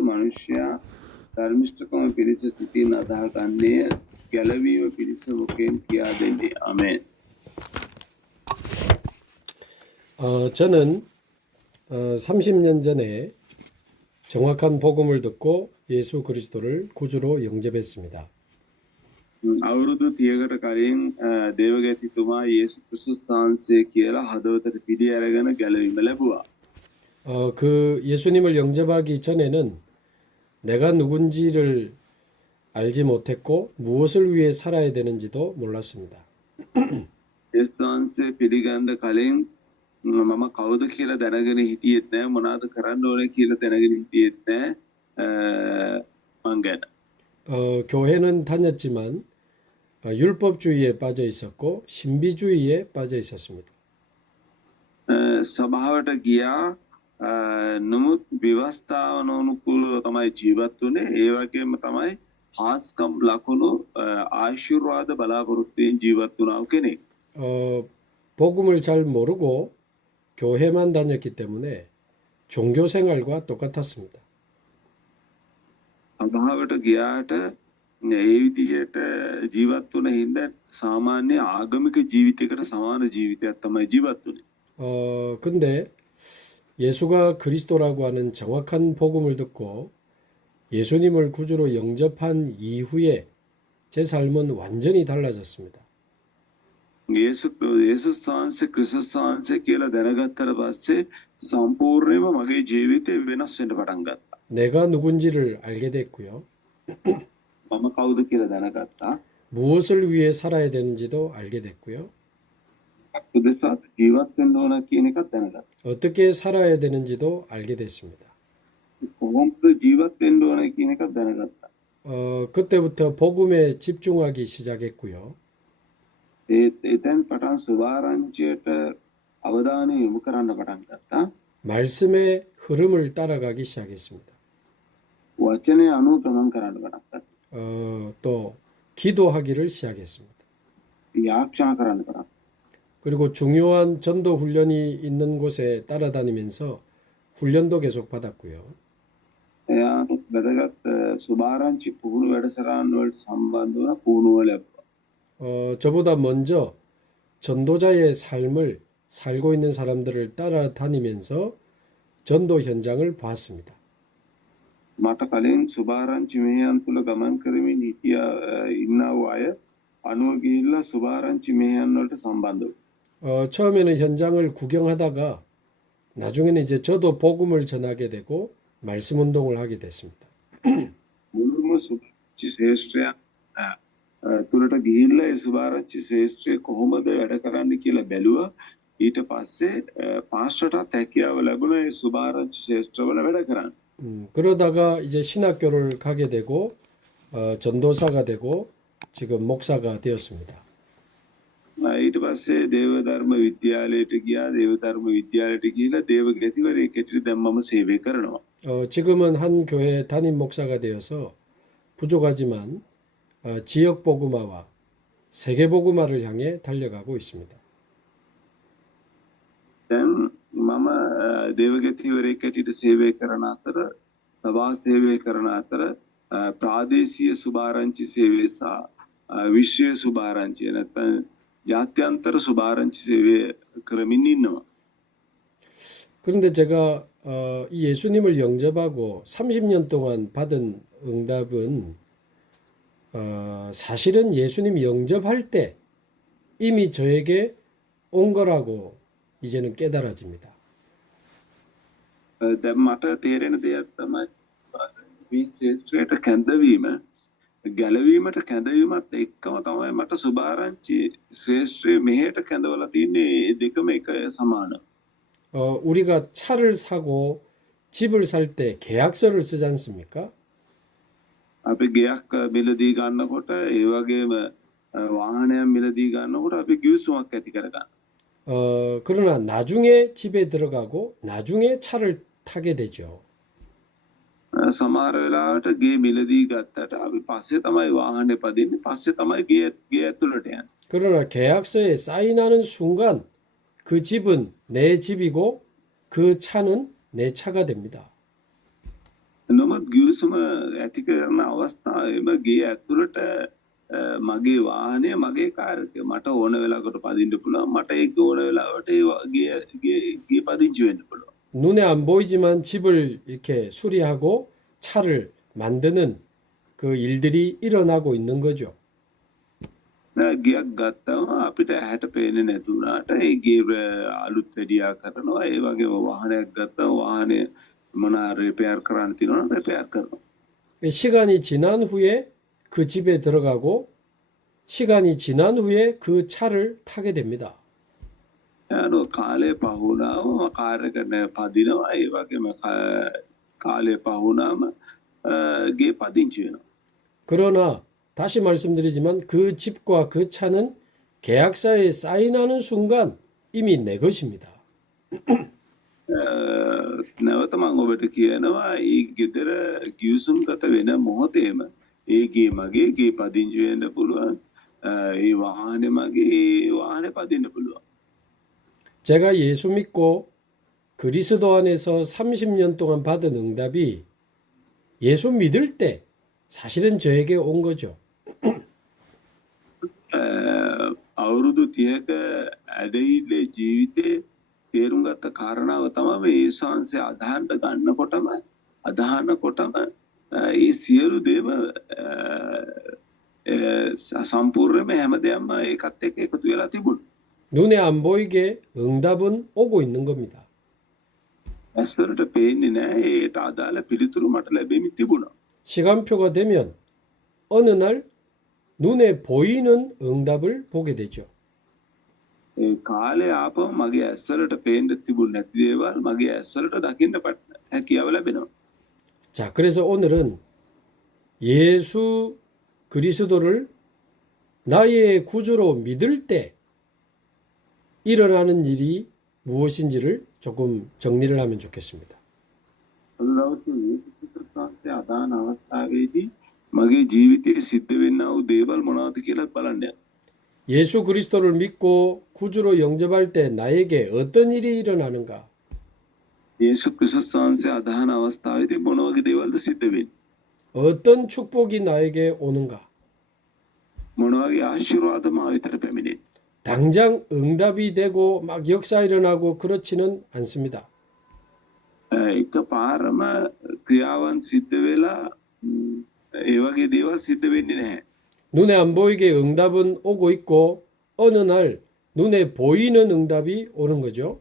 මනුෂ්‍යයා ධර්මිෂ්ඨකම පිරිස සිටින් අදහ ගන්නේ ගැලවීම පිරිස මොකෙන් කියා දෙන්නේ. 아멘. 저는 30년 전에 정확한 복음을 듣고 예수 그리스도를 구주로 영접했습니다. අවුරුදු 30කට කලින් දේවගතිතුමා යේසු ක්‍රිස්තුස් වහන්සේ කියලා හදවතට පිළි අරගෙන ගැලවීම ලැබුවා. 그 예수님을 영접하기 전에는 내가 누군지를 알지 못했고 무엇을 위해 살아야 되는지도 몰랐습니다. යේසු වහන්සේ පිළිගන්න කලින් මම කවුද කියලා දැනගෙන හිටියෙත් නැහැ, මොනවද කරන්න ඕනේ කියලා දැනගෙන හිටියෙත් නැහැ මං ගැන. 교회는 다녔지만 율법주의에 빠져 있었고 신비주의에 빠져 있었습니다. සභාවට ගියා, නමුත් විවස්ථාව නොඅනුකූලව තමයි ජීවත් වුනේ. ඒ වගේම තමයි හාස්කම් ලකුණු ආශිර්වාද බලාපොරොත්තුෙන් ජීවත් වුණා කෙනෙක්. 복음을 잘 모르고 교회만 다녔기 때문에 종교 생활과 똑같았습니다. සභාවට ගියාට ඒ විදිහට ජීවත් වුණ හින්දා සාමාන්‍ය ආගමික ජීවිතයකට සමාන ජීවිතයක් තමයි ජීවත් වුනේ. 근데 예수가 그리스도라고 하는 정확한 복음을 듣고 예수님을 구주로 영접한 이후에 제 삶은 완전히 달라졌습니다. යේසුස් වහන්සේ ක්‍රිස්තුස් වහන්සේ කියලා දැනගත්තට පස්සේ සම්පූර්ණයෙන්ම මගේ ජීවිතේ වෙනස් වෙන්න පටන් ගත්තා. 내가 누군지를 알게 됐고요. මම කවුද කියලා දැනගත්තා. 무엇을 위해 살아야 되는지도 알게 됐고요. උදෙසා ජීවත් වෙන්න ඕන කියන එකත් දැනගත්තා. 어떻게 살아야 되는지도 알게 됐습니다. කොහොමද ජීවත් වෙන්න ඕන කියන එකත් දැනගත්තා. 그때부터 복음에 집중하기 시작했고요. එතෙන් පටන් සුභාරංචියට අවධානය යොමු කරන්න පටන් ගත්තා. 말씀의 흐름을 따라가기 시작했습니다. වචනය අනුව ගමන් කරන්න පටන් ගත්තා. 또 기도하기를 시작했습니다. යාඥා කරන්න පටන්. 그리고 중요한 전도 훈련이 있는 곳에 따라다니면서 훈련도 계속 받았고요. එයා වැදගත් සුභාරංචි පුහුණු වැඩසටහන් වලට සම්බන්ධ වන පුහුණුව ලැබුවා. 저보다 먼저 전도자의 삶을 살고 있는 사람들을 따라다니면서 전도 현장을 봤습니다. මට කලින් සුභාරංචි මෙහෙයන් තුල ගමන් කරමින් හිටිය ඉන්නා වූ අය අනුව ගිහිල්ලා සුභාරංචි මෙහෙයන් වලට සම්බන්ධ වුණා. 처음에는 현장을 구경하다가 나중에는 이제 저도 복음을 전하게 되고 말씀 운동을 하게 됐습니다. මුළුම සුභාරංචි ශ්‍රේෂ්ඨය තුලට ගිහිල්ලා ඒ සුභාරංචි ශ්‍රේෂ්ඨය කොහොමද වැඩ කරන්න කියලා බැලුවා. ඊට පස්සේ පාස්ටර්ටත් හැකියාව ලැබුණා ඒ සුභාරංචි ශ්‍රේෂ්ඨවල වැඩ කරන්න. 그러다가 이제 신학교를 가게 되고 전도사가 되고 지금 목사가 되었습니다. ඊට පස්සේ දේවධර්ම විද්‍යාලයට ගියා. දේවධර්ම විද්‍යාලයට ගිහිල්ලා දේවගතිවරයෙක් හැටියට දැන් මම සේවය කරනවා. 지금은 한 교회 담임 목사가 되어서 부족하지만 지역 복음화와 세계 복음화를 향해 달려가고 있습니다. දැන් මම දේවගතිවරයෙක් හැටියට සේවය කරන අතර සභා සේවය කරන අතර ප්‍රාදේශීය සුභාරංචි සේවය සහ විශ්වීය සුභාරංචි නැත්නම් ජාත්‍යන්තර සුභාරංචි සේවය කරමින් ඉන්නවා. 그런데 제가 이 예수님을 영접하고 30년 동안 받은 응답은 사실은 예수님 영접할 때 이미 저에게 온 거라고 이제는 깨달아집니다. දැන් මට තේරෙන දෙයක් තමයි මේ ශ්‍රේෂ්ඨයට කැඳවීම ගැලවීමට කැඳවීමත් එක්කම තමයි මට සුභාරංචි ශ්‍රේෂ්ඨය මෙහෙට කැඳවලා තින්නේ. ඒ දෙකම එක සමාන. 우리가 차를 사고 집을 살 때 계약서를 쓰지 않습니까? අපි ගයක් මිලදී ගන්නකොට ඒ වගේම වාහනයක් මිලදී ගන්නකොට අපි ගිවිසුමක් ඇති කරගන්න. 그러나 나중에 집에 들어가고 나중에 차를 타게 되죠. සමහර වෙලාවට ගේ මිලදී ගත්තට අපි පස්සේ තමයි වාහනේ පදින්නේ. පස්සේ තමයි ගේ ඇතුළට යන්නේ. 그러나 계약서에 사인하는 순간 그 집은 내 집이고 그 차는 내 차가 됩니다. නමුත් ගිවිසුම ඇති කරන අවස්ථාවේම ගේ ඇතුළට මගේ වාහනය මගේ කාර් එක මට ඕන වෙලාවකට පදින්න පුළුවන් මට ඒක ඕන වෙලාවට ගේ පදිංචි වෙන්න පුළුවන්. 눈에 안 보이지만 집을 이렇게 수리하고 차를 만드는 그 일들이 일어나고 있는 거죠. ගියක් ගත්තම අපිට ඇහැට පේන්නේ නැතුණාට ඒ ගේ අලුත් වැඩියා කරනවා ඒ වගේ වාහනයක් ගත්තම වාහනේ මොනවා රිපෙයාර් කරන්න තියෙනවා නම් රිපෙයාර් කරනවා. 시간이 지난 후에 그 집에 들어가고 시간이 지난 후에 그 차를 타게 됩니다. කාලය පහුණාම කාර් එකට පදිනවා ඒ වගේම කාලය පහුණාම ගේ පදිංචි වෙනවා. 그러나 다시 말씀드리지만 그 집과 그 차는 계약서에 사인하는 순간 이미 내 것입니다. නැවත මම ඔබට කියනවා ඒ ගෙදර ගිවිසුම් ගත වෙන මොහොතේම ඒ ගේ මගේ ගේ පදිංචි වෙන්න පුළුවන් ඒ වාහනේ මගේ වාහනේ පදින්න පුළුවන්. 제가 예수 믿고 그리스도 안에서 30년 동안 받은 응답이 예수 믿을 때 사실은 저에게 온 거죠. අවුරුදු 30ක ඇදහිල්ලේ ජීවිතේ තේරුම් ගත්ත කාරණාව තමයි මේ ඊසාන්සේ අදහනකොටම ඒ සියලු දේම සම්පූර්ණයෙන්ම හැමදේම ඒකත් එක්ක එකතු වෙලා තිබුණා. 눈에 안 보이게 응답은 오고 있는 겁니다. ඇස්වලට පේන්නේ නැහැ ඒට අදාළ පිළිතුරු මට ලැබෙමින් තිබුණා. 시간표가 되면 어느 날 눈에 보이는 응답을 보게 되죠. ඒ කාලේ ආපහු මගේ ඇස්වලට පේන්න තිබුණ නැති දේවල් මගේ ඇස්වලට දකින්න හැකියාව ලැබෙනවා. 자, 그래서 오늘은 예수 그리스도를 나의 구주로 믿을 때 일어나는 일이 무엇인지를 조금 정리를 하면 좋겠습니다. දවසේ ඒකත් අදාන අවස්ථාවේදී මගේ ජීවිතයේ සිද්ධ වෙන්නා වූ දේවල් මොනවද කියලා බලන්න. 예수 그리스도를 믿고 구주로 영접할 때 나에게 어떤 일이 일어나는가? යේසු ක්‍රිස්තුස් වහන්සේ අදහන අවස්ථාවේදී මොන වගේ දේවල්ද සිද්ධ වෙන්නේ? 어떤 축복이 나에게 오는가? මොන වගේ ආශිර්වාද මා වෙතට පැමිණෙන්නේ? 당장 응답이 되고 막 역사 일어나고 그렇지는 않습니다. එකපාරම ක්‍රියාවන් සිද්ධ වෙලා ඒ වගේ දේවල් සිද්ධ වෙන්නේ නැහැ. 눈에 안 보이게 응답은 오고 있고 어느 날 눈에 보이는 응답이 오는 거죠.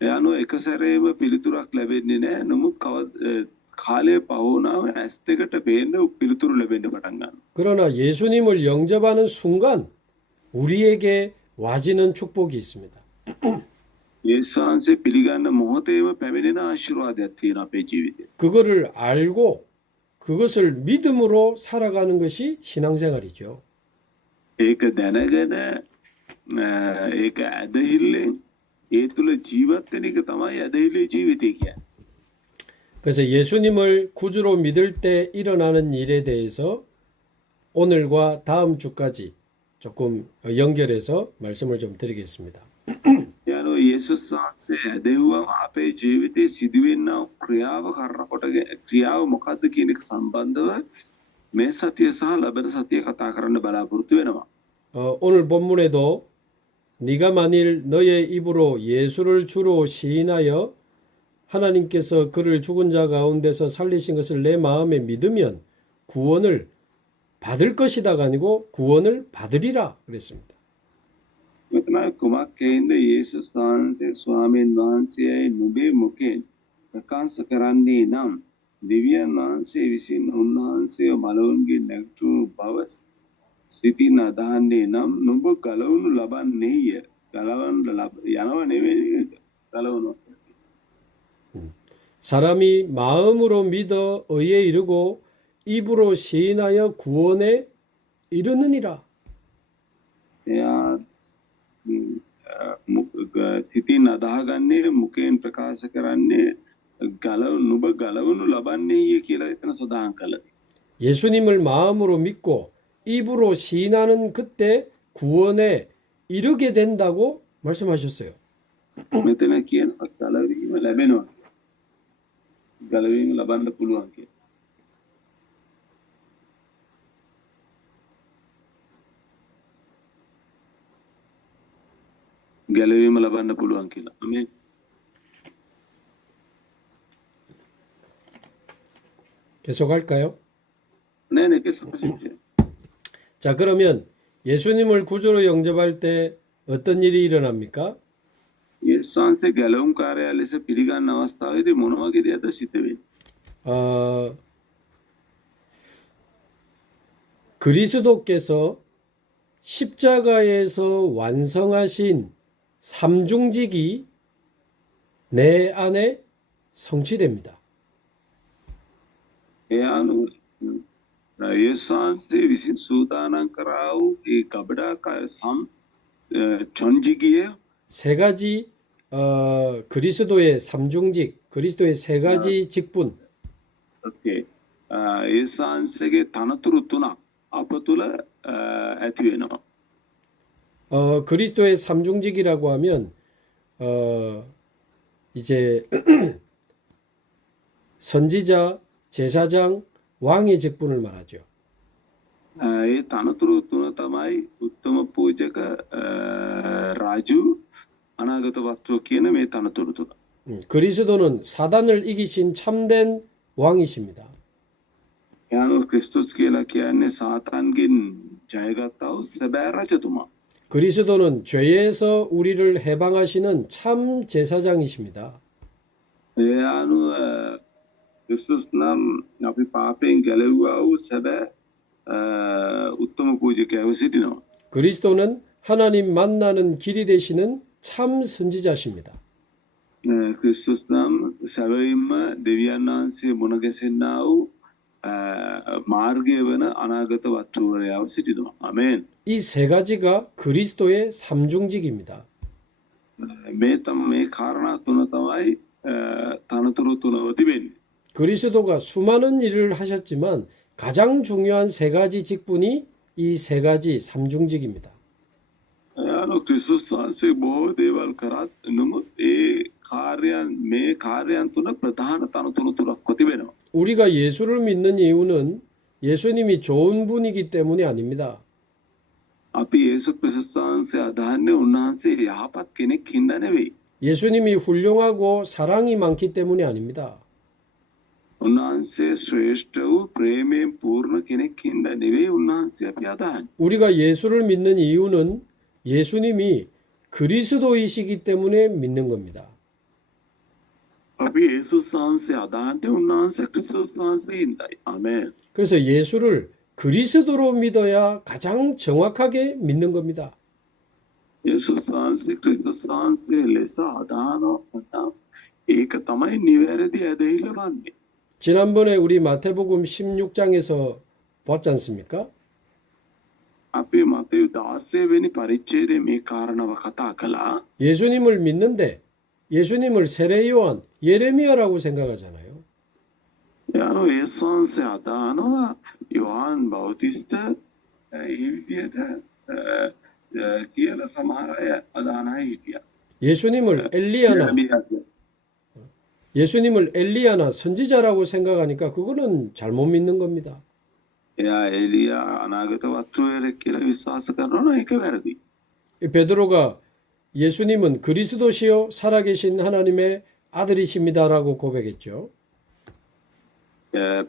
එයානෝ එක සැරේම පිළිතුරක් ලැබෙන්නේ නැහැ. නමුත් කාලය පහුණාම ඇස් දෙකට පේන්න පිළිතුරු ලැබෙන්න පටන් ගන්නවා. 그러나 예수님을 영접하는 순간 우리에게 와지는 축복이 있습니다. යේසුස් වහන්සේ පිළිගන්න මොහොතේම පැමිණෙන ආශිර්වාදයක් තියෙනවා අපේ ජීවිතේ. 그거를 알고 그것을 믿음으로 살아가는 것이 신앙생활이죠. ඒක දැනගෙන ඒක ඇදහිල්ලෙන් ඒ තුල ජීවත් වෙන එක තමයි ඇදහිල්ලේ ජීවිතය කියන්නේ. 그래서 예수님을 구주로 믿을 때 일어나는 일에 대해서 오늘과 다음 주까지 조금 연결해서 말씀을 좀 드리겠습니다. යනෝ යේසුස් වහන්සේ ඇදහුවම අපේ ජීවිතේ සිදුවෙනා ක්‍රියාව ක්‍රියාව මොකද්ද කියන එක සම්බන්ධව මේ සතිය සහ ලබන සතිය කතා කරන්න බලාපොරොත්තු වෙනවා. 오늘 본문에도 네가 만일 너의 입으로 예수를 주로 시인하여 하나님께서 그를 죽은 자 가운데서 살리신 것을 내 마음에 믿으면 구원을 받을 것이다가 아니고 구원을 받으리라 그랬습니다. මෙතන කුමක් කියයින්ද යේසුස් වහන්සේ ස්වාමීන් වහන්සේයි නුඹේ මුඛෙන් ප්‍රකාශ කරන්නේ නම් දෙවියන් වහන්සේ විසින් උන්වහන්සේව මලවුන්ගේ නැග්ටු බව සිතින් අදහන්නේ නම් නුඹ ගලවනු ලබන්නේය. ගලවන්න යනව නෙවෙයි ගලවනවා. 사람이 마음으로 믿어 의에 이르고 입으로 시인하여 구원에 이르느니라. එයා සිතින් අදහගන්නේ මුකෙන් ප්‍රකාශ කරන්නේ නුඹ ගලවනු ලබන්නේය කියලා එතන සඳහන් කළා. 예수님을 마음으로 믿고 입으로 시인하는 그때 구원에 이르게 된다고 말씀하셨어요. මෙතන කියන ගලවීම ලැබෙනවා. ගැලවීම ලබන්න පුළුවන් කියලා. ගැලවීම ලබන්න පුළුවන් කියලා. 아멘. 계속할까요? 네, 계속하십시오. 자, 그러면 예수님을 구주로 영접할 때 어떤 일이 일어납니까? 예수 වහන්සේ ගැලවුම්කාරයා ලෙස පිළිගන්න අවස්ථාවේදී මොන වගේ දෙයක්ද සිද්ධ වෙන්නේ? 그리스도께서 십자가에서 완성하신 삼중직이 내 안에 성취됩니다. ඒ අනුව 예수 වහන්සේ විසින් සූදානම් කරා වූ ඒ ගබඩාකාර 전지기예요. 세 가지 그리스도의 삼중직, 그리스도의 세 가지 직분. 오케이. 예수 වහන්සේගේ තනතුරු තුනක් අප තුළ ඇති වෙනවා. 그리스도의 삼중직이라고 하면 이제 선지자, 제사장, 왕의 직분을 말하죠. ඒ තනතුරු තුන තමයි උත්තම පූජක රාජු අනාගත වස්තුව කියන මේ තනතුරු තුන. 그리스도는 사단을 이기신 참된 왕이십니다. යානෝ ක්‍රිස්තුස් කියලා කියන්නේ සාතන්ගෙන් ජයගත්තා වූ සැබෑ රජතුමා. 그리스도는 죄에서 우리를 해방하시는 참 제사장이십니다. ඒ අනුව ක්‍රිස්තුස් නම් අපි පාපයෙන් ගැලවුවා වූ සැබෑ උත්තම පූජකයව සිටිනවා. 그리스도는 하나님 만나는 길이 되시는 참 선지자십니다. ක්‍රිස්තුස් නම් සැබවින්ම දෙවියන් වහන්සේ මුණ ගැසෙන්නා වූ මාර්ගය වන අනාගත වස්තුවරයාව සිටිනවා. 아멘. 이 세 가지가 그리스도의 삼중직입니다. මේ කාරණා තුන තමයි තනතුරු තුනව තිබෙන්නේ. 그리스도가 수많은 일을 하셨지만 가장 중요한 세 가지 직분이 이 세 가지 삼중직입니다. ක්‍රිස්තුස් වහන්සේ බොහෝ දේවල් කරත් නමුත් මේ කාර්යයන් තුන ප්‍රධාන තනතුරු තුනක් තිබෙනවා. 우리가 예수를 믿는 이유는 예수님이 좋은 분이기 때문이 아닙니다. අපි 예수 ක්‍රිස්තුස් වහන්සේ අදහන්නේ උන්වහන්සේ යහපත් කෙනෙක් හින්දා නෙවෙයි. 예수님이 훌륭하고 사랑이 많기 때문이 아닙니다. උන්වහන්සේ ශ්‍රේෂ්ඨ වූ ප්‍රේමයෙන් පූර්ණ කෙනෙක් හින්දා නෙවෙයි උන්වහන්සේ අපි අදහන්නේ. 우리가 예수를 믿는 이유는 예수님이 그리스도이시기 때문에 믿는 겁니다. අපි 예수ස් වහන්සේ අදහන්නේ උන්වහන්සේ ක්‍රිස්තුස් වහන්සේ හින්දායි. 아멘. 그래서 예수를 그리스도로 믿어야 가장 정확하게 믿는 겁니다. 예수ස් වහන්සේ ක්‍රිස්තුස් වහන්සේ ලෙස අදහනවා. ඒක තමයි නිවැරදි ඇදහිල්ල වන්නේ. 지난번에 우리 마태복음 16장에서 봤지 않습니까? අපි මතෙව් 16 වෙනි පරිච්ඡේදයේ මේ කාරණාව කතා කළා. 예수님을 믿는데 예수님을 세례 요한, 예레미야라고 생각하잖아요. යානෝ 예수 වහන්සේ අදහනවා යෝහන් බෞතිස්ත ඒ විදිහට කියලා සමහර අය අදහන අය හිටියා. 예수님을 엘리야나 선지자라고 생각하니까 그거는 잘못 믿는 겁니다. එයා එලියා අනාගත වස්තුවරයෙක් කියලා විශ්වාස කරනවා ඒක වැරදි. 베드로가 예수님은 그리스도시요 살아계신 하나님의 아들이십니다라고 고백했죠.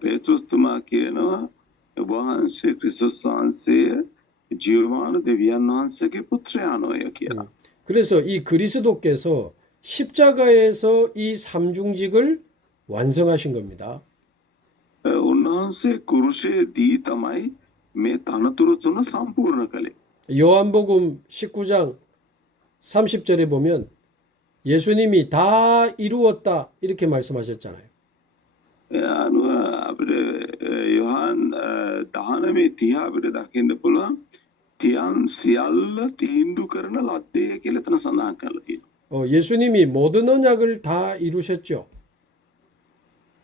පේතුස්තුමා කියනවා වහන්සේ ක්‍රිස්තුස් වහන්සේ ජීවමාන දෙවියන් වහන්සේගේ පුත්‍රයාණෝය කියලා. 그래서 이 그리스도께서 십자가에서 이 삼중직을 완성하신 겁니다. උන්වහන්සේ කුරුෂයේදී තමයි මේ තනතුරු තුන සම්පූර්ණ කළේ. 요한복음 19장 30절에 보면 예수님이 다 이루었다 이렇게 말씀하셨잖아요. අනුව අපිට යොහන් 19 30 අපිට දකින්න පුළුවන් තියන් සියල්ල තීන්දුව කරන ලද්දේ කියලා එතන සඳහන් කරලා තියෙනවා. 예수님이 모든 언약을 다 이루셨죠.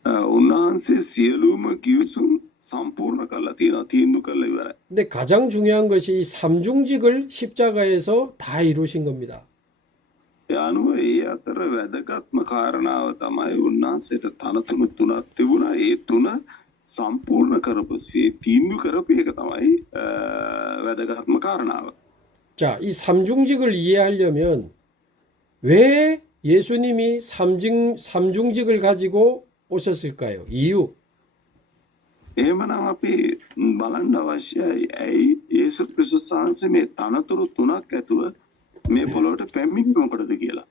උන්වහන්සේ සියලුම කිවිසුම් සම්පූර්ණ කරලා තියෙනවා තීන්දුව කරලා ඉවරයි. 근데 가장 중요한 것이 이 삼중직을 십자가에서 다 이루신 겁니다. ඒ අනුව ඒ අතර වැදගත්ම කාරණාව තමයි උන්වහන්සේට තනතුරු තුනක් තිබුණා. ඒ තුන සම්පූර්ණ කරපු තීන්දුව කරපු එක තමයි වැදගත්ම කාරණාව. 자, 이 삼중직을 이해하려면 왜 예수님이 삼중직을 가지고 오셨을까요? 이유. එහෙමනම් අපි බලන්න අවශ්‍යයි ඇයි යේසුස් ක්‍රිස්තුස් වහන්සේ මේ තනතුරු තුනක් ඇතුව මේ පොළොවට පැමිණි මොකටද කියලා.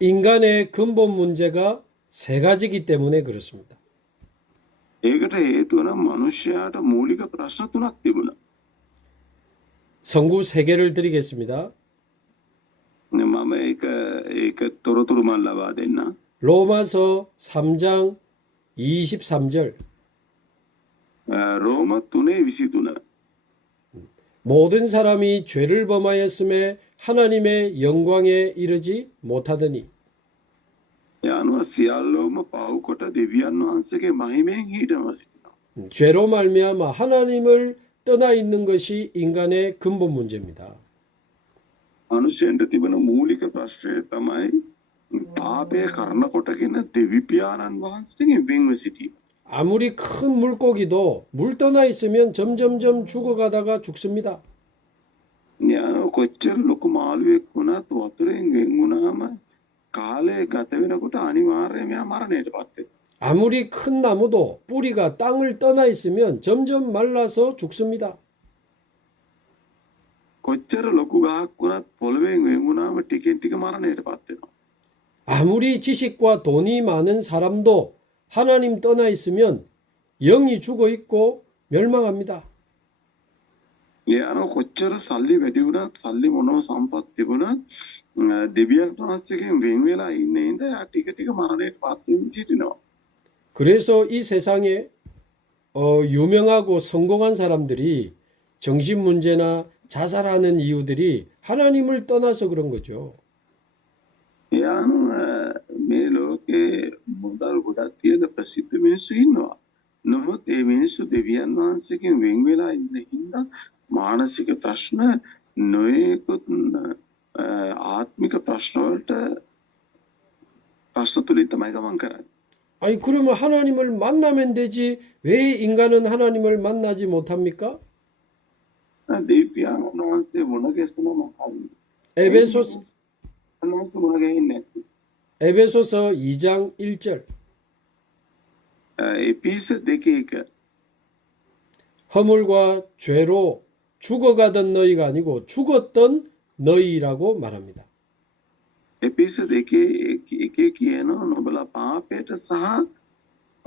인간의 근본 문제가 세 가지이기 때문에 그렇습니다. ඒකට හේතුව නම් මිනිස්යාට මූලික ප්‍රශ්න තුනක් තිබුණා. 성구 세 개를 드리겠습니다. මම ඒක තොරතුරු만 ලබා දෙන්න. 로마서 3장 23절. රෝම 3:23. 모든 사람이 죄를 범하였음에 하나님의 영광에 이르지 못하더니. යනුව සියල්ලෝම පව් කොට දෙවියන් වහන්සේගේ මහිමෙන් හිටම සිටිනවා. 죄로 말미암아 하나님을 떠나 있는 것이 인간의 근본 문제입니다. මනුෂ්‍යයන්ට තිබෙන මූලික ප්‍රශ්නය තමයි පාපය කරන කොටගෙන දෙවි පියාණන් වහන්සේගෙන් වෙන්ව සිටීම. 아무리 큰 물고기도 물 떠나 있으면 점점점 죽어가다가 죽습니다. යනුව කොච්චර ලොකු මාළුවෙක් වුණත් වතුරෙන් වෙන් වුණාම කාලය ගත වෙනකොට අනිවාර්යයෙන්ම එයා මරණයටපත් වෙනවා. 아무리 큰 나무도 뿌리가 땅을 떠나 있으면 점점 말라서 죽습니다. කොච්චර ලොකු ගහක් වුණත් පොළවෙන් වෙන් වුණාම ටිකෙන් ටික මරණයටපත් වෙනවා. 아무리 지식과 돈이 많은 사람도 하나님 떠나 있으면 영이 죽어 있고 멸망합니다. යනුව කොච්චර සල්ලි වැඩි වුණත් සල්ලි මොනම සම්පත් තිබුණත් දෙවියන් වහන්සේගෙන් වෙන් වෙලා ඉන්න ඉඳ එයා ටික ටික මරණයටපත් වෙමින් සිටිනවා. 그래서 이 세상에 유명하고 성공한 사람들이 정신 문제나 자살하는 이유들이 하나님을 떠나서 그런 거죠. යනුව මේ ලෝකේ මුදල් ගොඩක් තියෙන ප්‍රසිද්ධ මිනිස්සු ඉන්නවා. නමුත් ඒ මිනිස්සු දෙවියන් වහන්සේගෙන් වෙන් වෙලා ඉන්න හින්දා මානසික ප්‍රශ්න නොයෙකුත් ආත්මික ප්‍රශ්න වලට ප්‍රශ්න තුලින් තමයි ගමන් කරන්නේ. 아니 그러면 하나님을 만나면 되지 왜 인간은 하나님을 만나지 못합니까? දෙවි පියාණන් වහන්සේ මුණ ගැසුනම හරි. 에베소서 වහන්සේ මුණ ගැහෙන්නේ නැති. 에베소서 2장 1절. එපිස 2:1. 허물과 죄로 죽어가던 너희가 아니고 죽었던 너희라고 말합니다. එපිස 2:1 කියනවා නුඹලා පාපයට සහ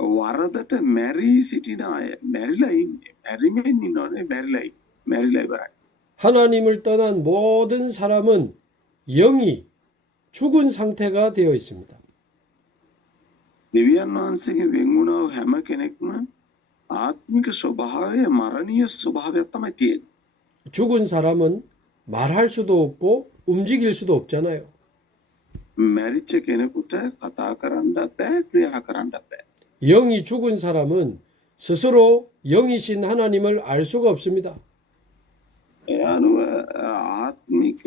වරදට මැරී සිටින අය. මැරිලා ඉන්නේ. මැරිමින් ඉන්නෝනේ මැරිලා ඉවරයි. 하나님을 떠난 모든 사람은 영이 죽은 상태가 되어 있습니다. දෙවියන් වහන්සේගෙන් වෙන් වුණා හැම කෙනෙක්ම ආත්මික ස්වභාවය මරණීය ස්වභාවයක් තමයි තියෙන්නේ. 죽은 사람은 말할 수도 없고 움직일 수도 없잖아요. මැරිච්ච කෙනෙකුට කතා කරන්නත් බෑ ක්‍රියා කරන්නත් බෑ. 영이 죽은 사람은 스스로 영이신 하나님을 알 수가 없습니다. ඒ අනුව ආත්මික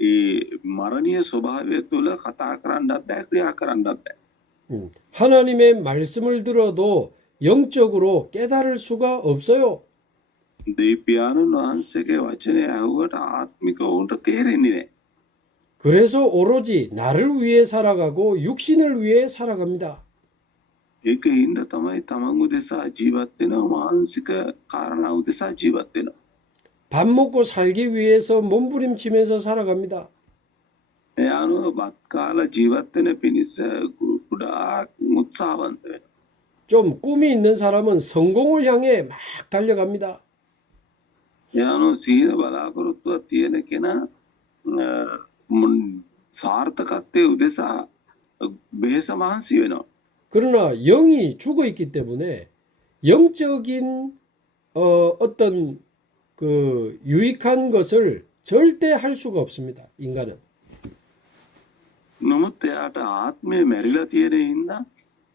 이 මරණීය ස්වභාවය තුළ කතා කරන්නත් බෑ ක්‍රියා කරන්නත් බෑ. 하나님의 말씀을 들어도 영적으로 깨달을 수가 없어요. දෙවි පියාණන් වහන්සේගේ වචනය ඇහුවට ආත්මික වුන්ට තේරෙන්නේ නැහැ. 그래서 오로지 나를 위해 살아가고 육신을 위해 살아갑니다. ඒක හින්දා තමයි තමන් උදෙසා ජීවත් වෙනවා මානසික කාරණා උදෙසා ජීවත් වෙනවා. 밥 먹고 살기 위해서 몸부림치면서 살아갑니다. ඒ අනුව බත් කාලා ජීවත් වෙන පිණිස ගොඩාක් උත්සාහවන්ත වෙනවා. 좀 꿈이 있는 사람은 성공을 향해 막 달려갑니다. ඒ අනුව සීල බලාපොරොත්තුවක් තියෙන කෙනා සාර්ථකත්වයේ උදෙසා බෙහෙස මහන්සි වෙනවා. 그러나 영이 죽어 있기 때문에 영적인 어떤 그 유익한 것을 절대 할 수가 없습니다. 인간은. නමුත් එයාට ආත්මය මැරිලා තියෙන හින්දා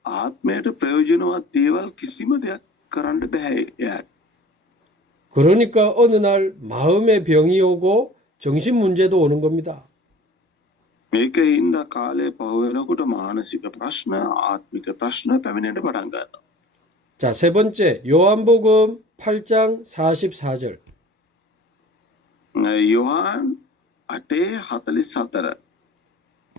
ආත්මයට ප්‍රයෝජනවත් දේවල් කිසිම දෙයක් කරන්න බෑ එයාට. 그러니까 어느 날 마음의 병이 오고 정신 문제도 오는 겁니다. මේක හින්දා කාලේ පහු වෙනකොට මානසික ප්‍රශ්න ආත්මික ප්‍රශ්න පැමිණෙන්න පටන් ගන්නවා. 자, 세 번째, 요한복음 8장 44절. 요한 8:44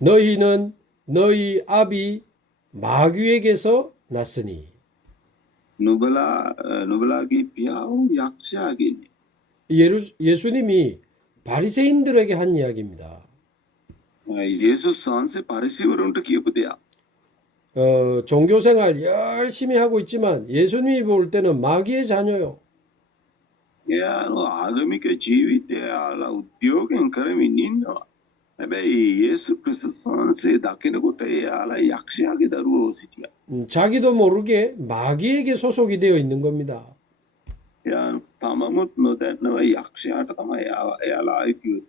너희는 너희 아비 마귀에게서 났으니. නුබලාගේ පියාව යක්ෂයාගෙනි. 예수님이 바리새인들에게 한 이야기입니다. 예수스 වහන්සේ පරිසවරුන්ට කියපු දෙයක්. 종교생활 열심히 하고 있지만 예수님이 볼 때는 마귀의 자녀요. එයාලා ආගමික ජීවිතය යාලා උද්‍යෝගයෙන් කරමින් ඉන්නවා. හැබැයි 예수 ක්‍රිස්තුස් වහන්සේ දකිනකොට එයාලා යක්ෂයාගේ දරුවෝ සිටියා. 자기도 모르게 마귀에게 소속이 되어 있는 겁니다. එයා තමමුත් නොදන්නව යක්ෂයාට තමයි එයාලා අයිති.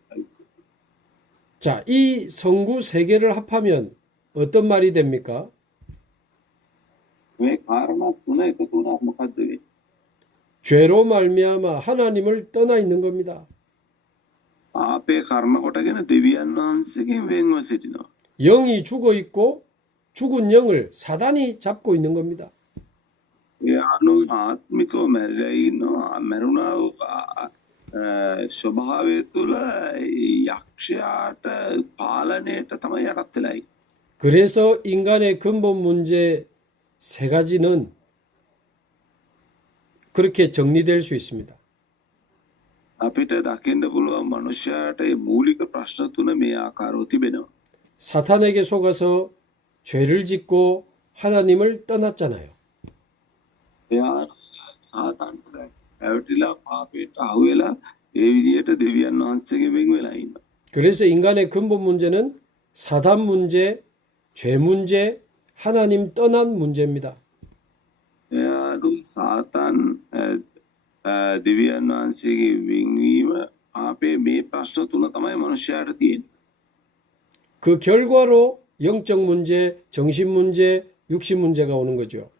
자, 이 성구 세 개를 합하면 어떤 말이 됩니까? මේ කාරණා තුන එකතු වුණා මොකද්ද වෙන්නේ? 죄로 말미암아 하나님을 떠나 있는 겁니다. පාපේ කර්ම කොටගෙන දෙවියන් වහන්සේගෙන් වෙන්ව සිටිනවා. 영이 죽어 있고 죽은 영을 사단이 잡고 있는 겁니다. එයානු ආත්මිකව මැරිලා ඉන්නවා. මරුණා වූ ස්වභාවය තුළ යක්ෂයාට පාලනයට තමයි යටත් වෙලා ඉන්නේ. 그래서 인간의 근본 문제 세 가지는 그렇게 정리될 수 있습니다. අපිට දකින්න පුළුවන් මනුෂ්‍යයාට මේ මූලික ප්‍රශ්න තුන මේ ආකාරව තිබෙනවා. 사탄에게 속아서 죄를 짓고 하나님을 떠났잖아요. එයා සාතන්ට ඇවිටලා පාපයට අහුවෙලා ඒ විදිහට දෙවියන් වහන්සේගෙන් වෙන් වෙලා ඉන්නවා. 그래서 인간의 근본 문제는 사단 문제, 죄 문제, 하나님 떠난 문제입니다. එයාට සාතන් දෙවියන් වහන්සේගේ වෙන්වීම පාපේ මේ ප්‍රශ්න තුන තමයි මනුෂ්‍යයාට තියෙන්නේ. 그 결과로 영적 문제, 정신 문제, 육신 문제가 오는 거죠.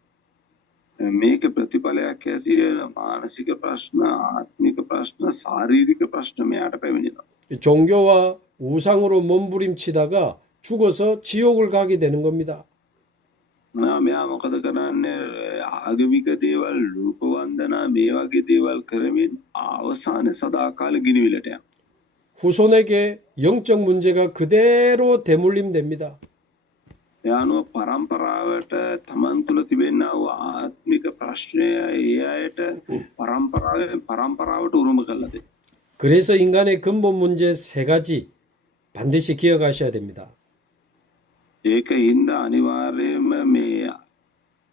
මේක ප්‍රතිඵලයක් ඇතිවෙන මානසික ප්‍රශ්න ආත්මික ප්‍රශ්න ශාරීරික ප්‍රශ්න මෙයාට පැමිණෙනවා. 종교와 우상으로 몸부림치다가 죽어서 지옥을 가게 되는 겁니다. මෙයා මොකද කරන්නේ ආගමික දේවල් රූප වන්දනා මේ වගේ දේවල් කරමින් අවසානයේ සදාකාල ගිනිවිලට යනවා. 후손에게 영적 문제가 그대로 대물림됩니다. එයානෝ පරම්පරාවට තමන් තුළ තිබෙනා වූ ආත්මික ප්‍රශ්නය ඒ අයට පරම්පරාවට උරුම කළා දෙනවා. 그래서 인간의 근본 문제 세 가지 반드시 기억하셔야 됩니다. ඒක හින්දා අනිවාර්යයෙන්ම මේ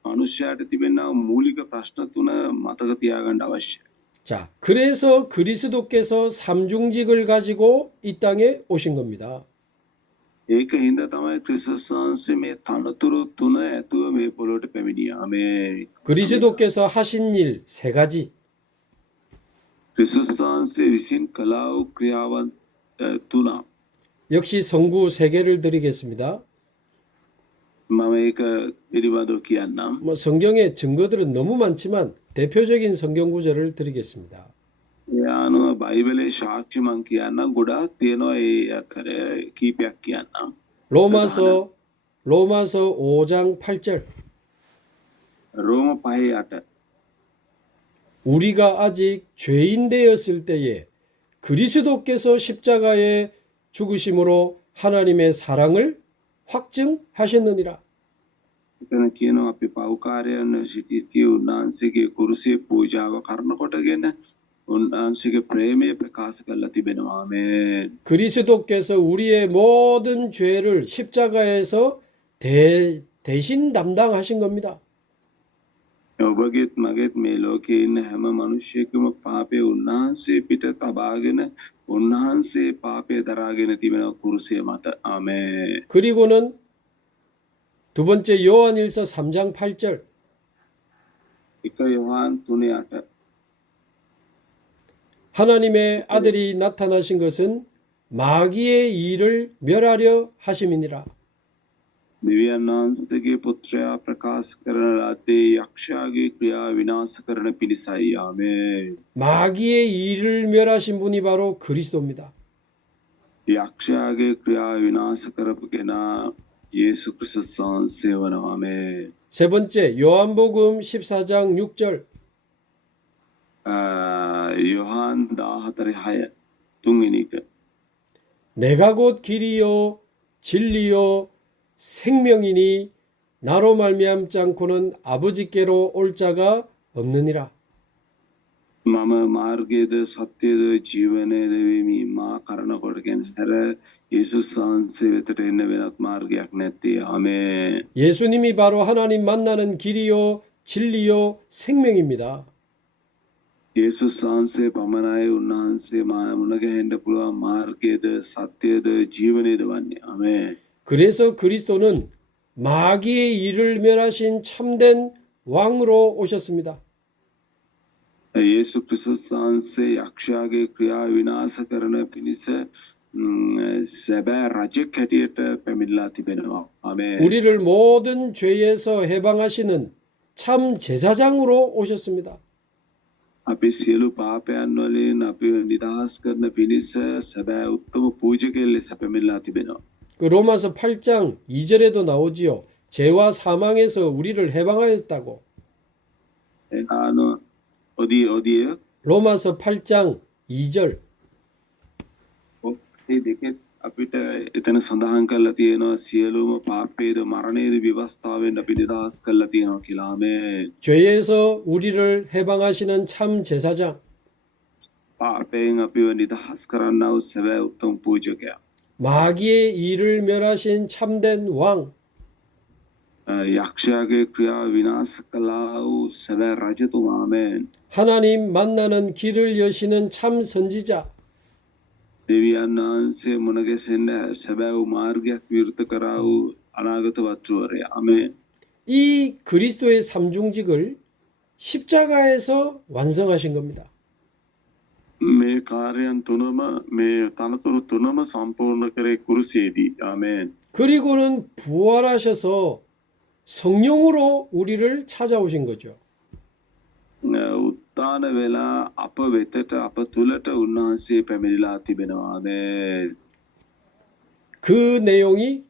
මනුෂ්‍යයාට තිබෙනා වූ මූලික ප්‍රශ්න තුන මතක තියාගන්න අවශ්‍යයි. 자, 그래서 그리스도께서 삼중직을 가지고 이 땅에 오신 겁니다. ඒක හින්දා තමයි ක්‍රිස්තුස් වහන්සේ මේ තනතුරු තුන ඇතුව මේ පොළොවට පැමිණියා. මේ 그리스도께서 하신 일 세 가지. ක්‍රිස්තුස් වහන්සේ විසින් කළා වූ ක්‍රියාවන් තුනක්. 역시 성구 세 개를 드리겠습니다. මම ඒක පිළිබඳව කියන්නම්. 뭐 성경의 증거들은 너무 많지만 대표적인 성경 구절을 드리겠습니다. යානුව බයිබලේ සාක්ෂි මං කියන්නම් ගොඩාක් තියෙනවා ඒ අතර කීපයක් කියන්නම්. 로마서 5장 8절. රෝම 5:8 우리가 아직 죄인 되었을 때에 그리스도께서 십자가에 죽으심으로 하나님의 사랑을 확증하셨느니라. එතන කියනවා අපි පෞකාරයන් සිටිති උන්වහන්සේගේ කුරුසියේ පූජාව කරන කොටගෙන උන්වහන්සේගේ ප්‍රේමය ප්‍රකාශ කරලා තිබෙනවා. ආමේන්. 그리스도께서 우리의 모든 죄를 십자가에서 대신 담당하신 겁니다. ඔබගේත් මගේත් මේ ලෝකේ ඉන්න හැම මිනිසෙකම පාපේ උන්වහන්සේ පිට තබාගෙන උන්වහන්සේ පාපේ දරාගෙන තිබෙන කුරුසිය මත. ආමේන්. 그리고는 두 번째 요한일서 3장 8절. 1 요한 3:8 하나님의 아들이 나타나신 것은 마귀의 일을 멸하려 하심이니라. දෙවියන් වහන්සේගේ පුත්‍රයා ප්‍රකාශ කරන ලද්දේ යක්ෂයාගේ ක්‍රියා විනාශ කරන පිණිසයි. ආමේන්. 마귀의 일을 멸하신 분이 바로 그리스도입니다. යක්ෂයාගේ ක්‍රියා විනාශ කරපු කෙනා යේසු ක්‍රිස්තුස් වහන්සේ වනවා. ආමේන්. 세 번째, 요한복음 14장 6절. 요한 14:6 තුන්වෙනි එක. 내가 곧 길이요 진리요 생명이니 나로 말미암지 않고는 아버지께로 올 자가 없느니라. මම මාර්ගයේද සත්‍යයේද ජීවනයේද වෙමි. මා කරන කොටගෙන හැර යේසුස් වහන්සේ වෙතට එන්න වෙනත් මාර්ගයක් නැත්තේ. ආමේන්. 예수님이 바로 하나님 만나는 길이요 진리요 생명입니다. යේසුස් වහන්සේ පමණයි උන්වහන්සේ මා මුණ ගැහෙන්න පුළුවන් මාර්ගයේද සත්‍යයේද ජීවනයේද වන්නේ. ආමේන්. 그래서 그리스도는 마귀의 일을 멸하신 참된 왕으로 오셨습니다. යේසු ක්‍රිස්තුස් වහන්සේ යක්ෂයාගේ ක්‍රියා විනාශ කරන පිණිස සැබෑ රජෙක් හැටියට පැමිණලා තිබෙනවා. ආමේන්. 우리를 모든 죄에서 해방하시는 참 제사장으로 오셨습니다. අපි සියලු පාපයන් වලින් අපිව නිදහස් කරන පිණිස සැබෑ උත්තම පූජකයෙක් ලෙස පැමිණලා තිබෙනවා. 그 로마서 8장 2절에도 나오지요. 죄와 사망에서 우리를 해방하였다고. 어디에요? 로마서 8장 2절. ඒ දෙකේ අපිට එතන සඳහන් කරලා තියෙනවා සියලුම පාපයේද මරණයේද විවස්ථාවෙන් අපි නිදහස් කරලා තියෙනවා කියලා. ආමේන්. 죄에서 우리를 해방하시는 참 제사장. පාපයෙන් අපිව නිදහස් කරන්නා වූ සැබෑ උත්තම පූජකයා. 마귀의 일을 멸하신 참된 왕. යක්ෂයාගේ ක්‍රියා විනාශ කළා වූ සැබෑ රජතුමා. ආමේන්. 하나님 만나는 길을 여시는 참 선지자. දෙවියන් වහන්සේ මුණ ගැසෙන්න සැබෑ වූ මාර්ගයක් විවෘත කරා වූ අනාගත වස්තුවරයා. ආමේන්. 이 그리스도의 삼중직을 십자가에서 완성하신 겁니다. මේ කාර්යයන් තුනම මේ තනතුරු තුනම සම්පූර්ණ කරේ කුරුසියේදී. ආමේන්. 그리고는 부활하셔서 성령으로 우리를 찾아오신 거죠. උත්තාන වෙලා අප වෙතට අප තුලට උන්වහන්සේ පැමිණලා තිබෙනවා. ආමේන්. 그 내용이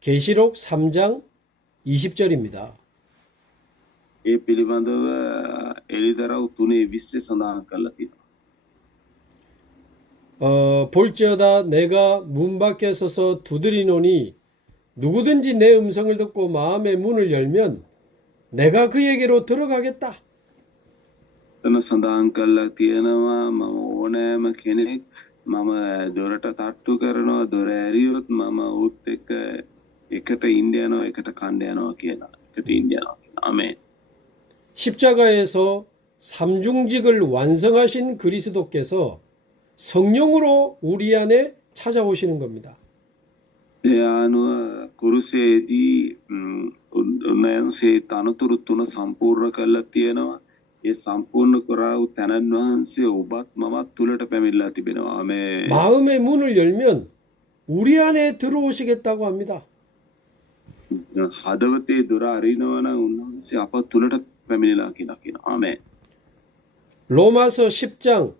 계시록 3장 20절입니다. ඒ පිළිබඳව එළිදරව් 3:20 සඳහන් කරලා තියෙනවා. 볼지어다 내가 문 밖에 서서 두드리노니 누구든지 내 음성을 듣고 마음의 문을 열면 내가 그에게로 들어가겠다. එතන සඳහන් කරලා තියෙනවා මම ඕනෑම කෙනෙක් මම දොරට තට්ටු කරනවා දොර ඇරියොත් මම උත් එක්ක එකට ඉන්න යනවා එකට කණ්ඩ යනවා කියලා. එකට ඉන්න යනවා කියලා. ආමේන්. 십자가에서 삼중직을 완성하신 그리스도께서 성령으로 우리 안에 찾아오시는 겁니다. ඒ අනුව කුරුසයේදී උන්වහන්සේ තනතුරු තුන සම්පූර්ණ කරලා තියෙනවා. ඒ සම්පූර්ණ කරා වූ තනන් වහන්සේ ඔබත් මමත් තුලට පැමිණලා තිබෙනවා. ආමේන්. 마음의 문을 열면 우리 안에 들어오시겠다고 합니다. හදවතේ දොර අරිනවා නම් උන්වහන්සේ අප තුලට පැමිණලා කියලා කියනවා. ආමේන්. 로마서 10장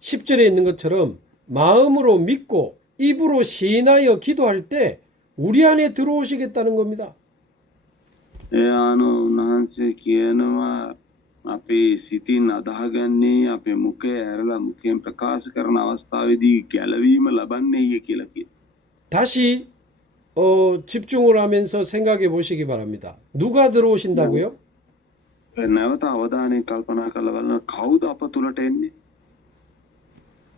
10절에 있는 것처럼 마음으로 믿고 입으로 시인하여 기도할 때 우리 안에 들어오시겠다는 겁니다. ඒ අනුව උන්වහන්සේ කියනවා අපි සිතින් අදහගන්නේ අපේ මුඛය ඇරලා මුඛයෙන් ප්‍රකාශ කරන අවස්ථාවේදී ගැලවීම ලබන්නේය කියලා කියනවා. 다시 집중을 하면서 생각해 보시기 바랍니다. 누가 들어오신다고요? නැවත අවධානයෙන් කල්පනා කරලා බලන කවුද අප තුලට එන්නේ?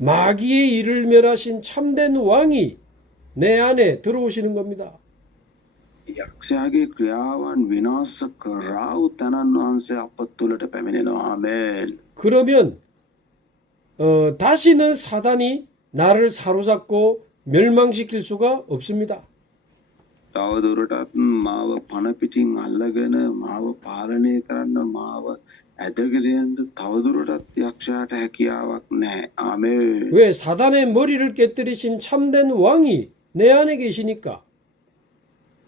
마귀의 일을 멸하신 참된 왕이 내 안에 들어오시는 겁니다. යක්ෂයාගේ ක්‍රියාවන් විනාශ කරා වූ තනන් වහන්සේ අප තුලට පැමිණෙනවා. ආමේන්. 그러면 다시는 사단이 나를 사로잡고 멸망시킬 수가 없습니다. තවදුරටත් මාව පණ පිටින් අල්ලගෙන මාව පාලනය කරන්න මාව ඇදගෙන යන්න තවදුරටත් යක්ෂයාට හැකියාවක් නැහැ. ආමේන්. 왜? 사단의 머리를 깨뜨리신 참된 왕이 내 안에 계시니까.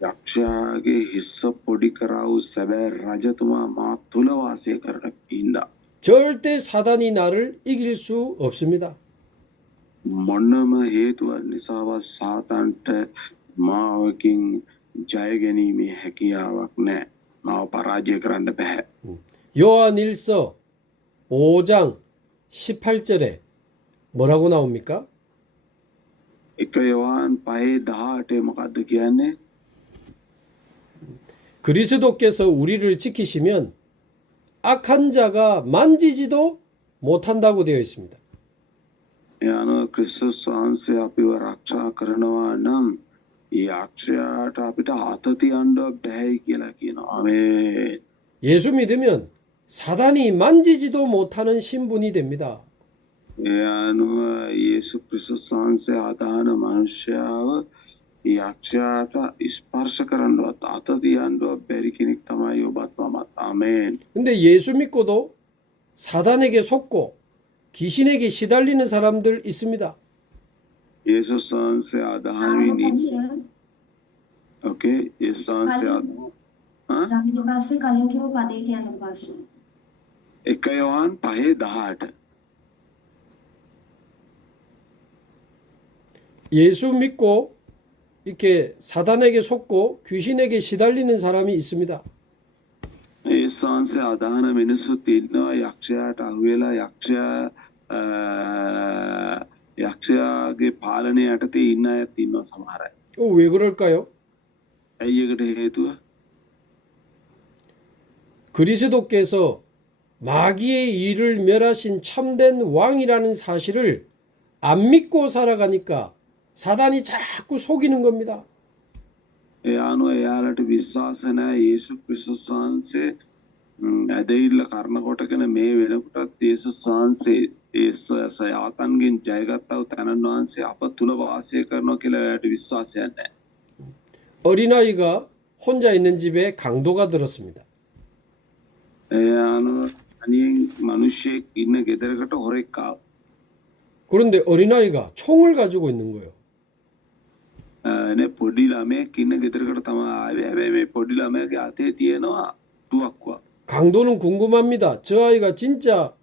යක්ෂයාගේ හිස්ස පොඩි කරා වූ සැබෑ රජතුමා මා තුල වාසය කරන ඉඳා 절대 사단이 나를 이길 수 없습니다. මොන්නම හේතුවක් නිසාවත් සාතන්ට මාවකින් ජය ගැනීමේ හැකියාවක් නැහැ. මාව පරාජය කරන්න බෑ. 요한 1서 5장 18절에 뭐라고 나옵니까? එක යෝහන් 5:18 මොකද්ද කියන්නේ? 그리스도께서 우리를 지키시면 악한 자가 만지지도 못한다고 되어 있습니다. ඒ අනුව ක්‍රිස්තුස් වහන්සේ අපිව ආරක්ෂා කරනවා නම් ඒ ආක්ෂයාට අපිට අත තියන්න බෑයි කියලා කියනවා. ආමේන්. 예수 믿으면 사단이 만지지도 못하는 신분이 됩니다. ඒ අනුව යේසු ක්‍රිස්තුස් වහන්සේ ආදාන මනුෂ්‍යයාව ඒ ආක්ෂයාට ස්පර්ශ කරන්නවත් අත තියන්නවත් බැරි කෙනෙක් තමයි ඔබත් මමත්. ආමේන්. 근데 예수 믿고도 사단에게 속고 귀신에게 시달리는 사람들 있습니다. යේසුස් වහන්සේ ආදානමින් ඉන්න. ඕකේ. යේසුස් වහන්සේ David Pastor kalian kira pada yang Pastor. එක යෝහන් 5:18 예수 믿고 이렇게 사단에게 속고 귀신에게 시달리는 사람이 있습니다. යේසුස් වහන්සේ ආදාන මිනිස්සුත් ඉන්නවා යක්ෂයාට අහුවෙලා යක්ෂයාගේ පාලනය යටතේ ඉන්න අයත් ඉන්නවා සමහර අය. 왜 그럴까요? ඇයි ඒකට හේතුව? 그리스도께서 마귀의 일을 멸하신 참된 왕이라는 사실을 안 믿고 살아가니까 사단이 자꾸 속이는 겁니다. ඒ අනුව එයාලට විශ්වාස නැහැ යේසු ක්‍රිස්තුස් වහන්සේ ඇදහිල්ල කරන කොටගෙන මේ වෙනකොටත් යේසුස් වහන්සේ ඒ සයාතන්ගෙන් ජයගත්තා වූ තැනන් වහන්සේ අප තුල වාසය කරනවා කියලා එයාට විශ්වාසයක් නැහැ. 어린아이가 혼자 있는 집에 강도가 들었습니다. ඒ අනුව අනියෙන් මිනිහෙක් ඉන්න ගෙදරකට හොරෙක් ආවා. 그런데 어린아이가 총을 가지고 있는 거예요. නේ පොඩි ළමයෙක් ඉන්න ගෙදරකට තමයි ආවේ. හැබැයි මේ පොඩි ළමයාගේ අතේ තියෙනවා තුවක්කුවක්. 강도는 궁금합니다. 저 아이가 진짜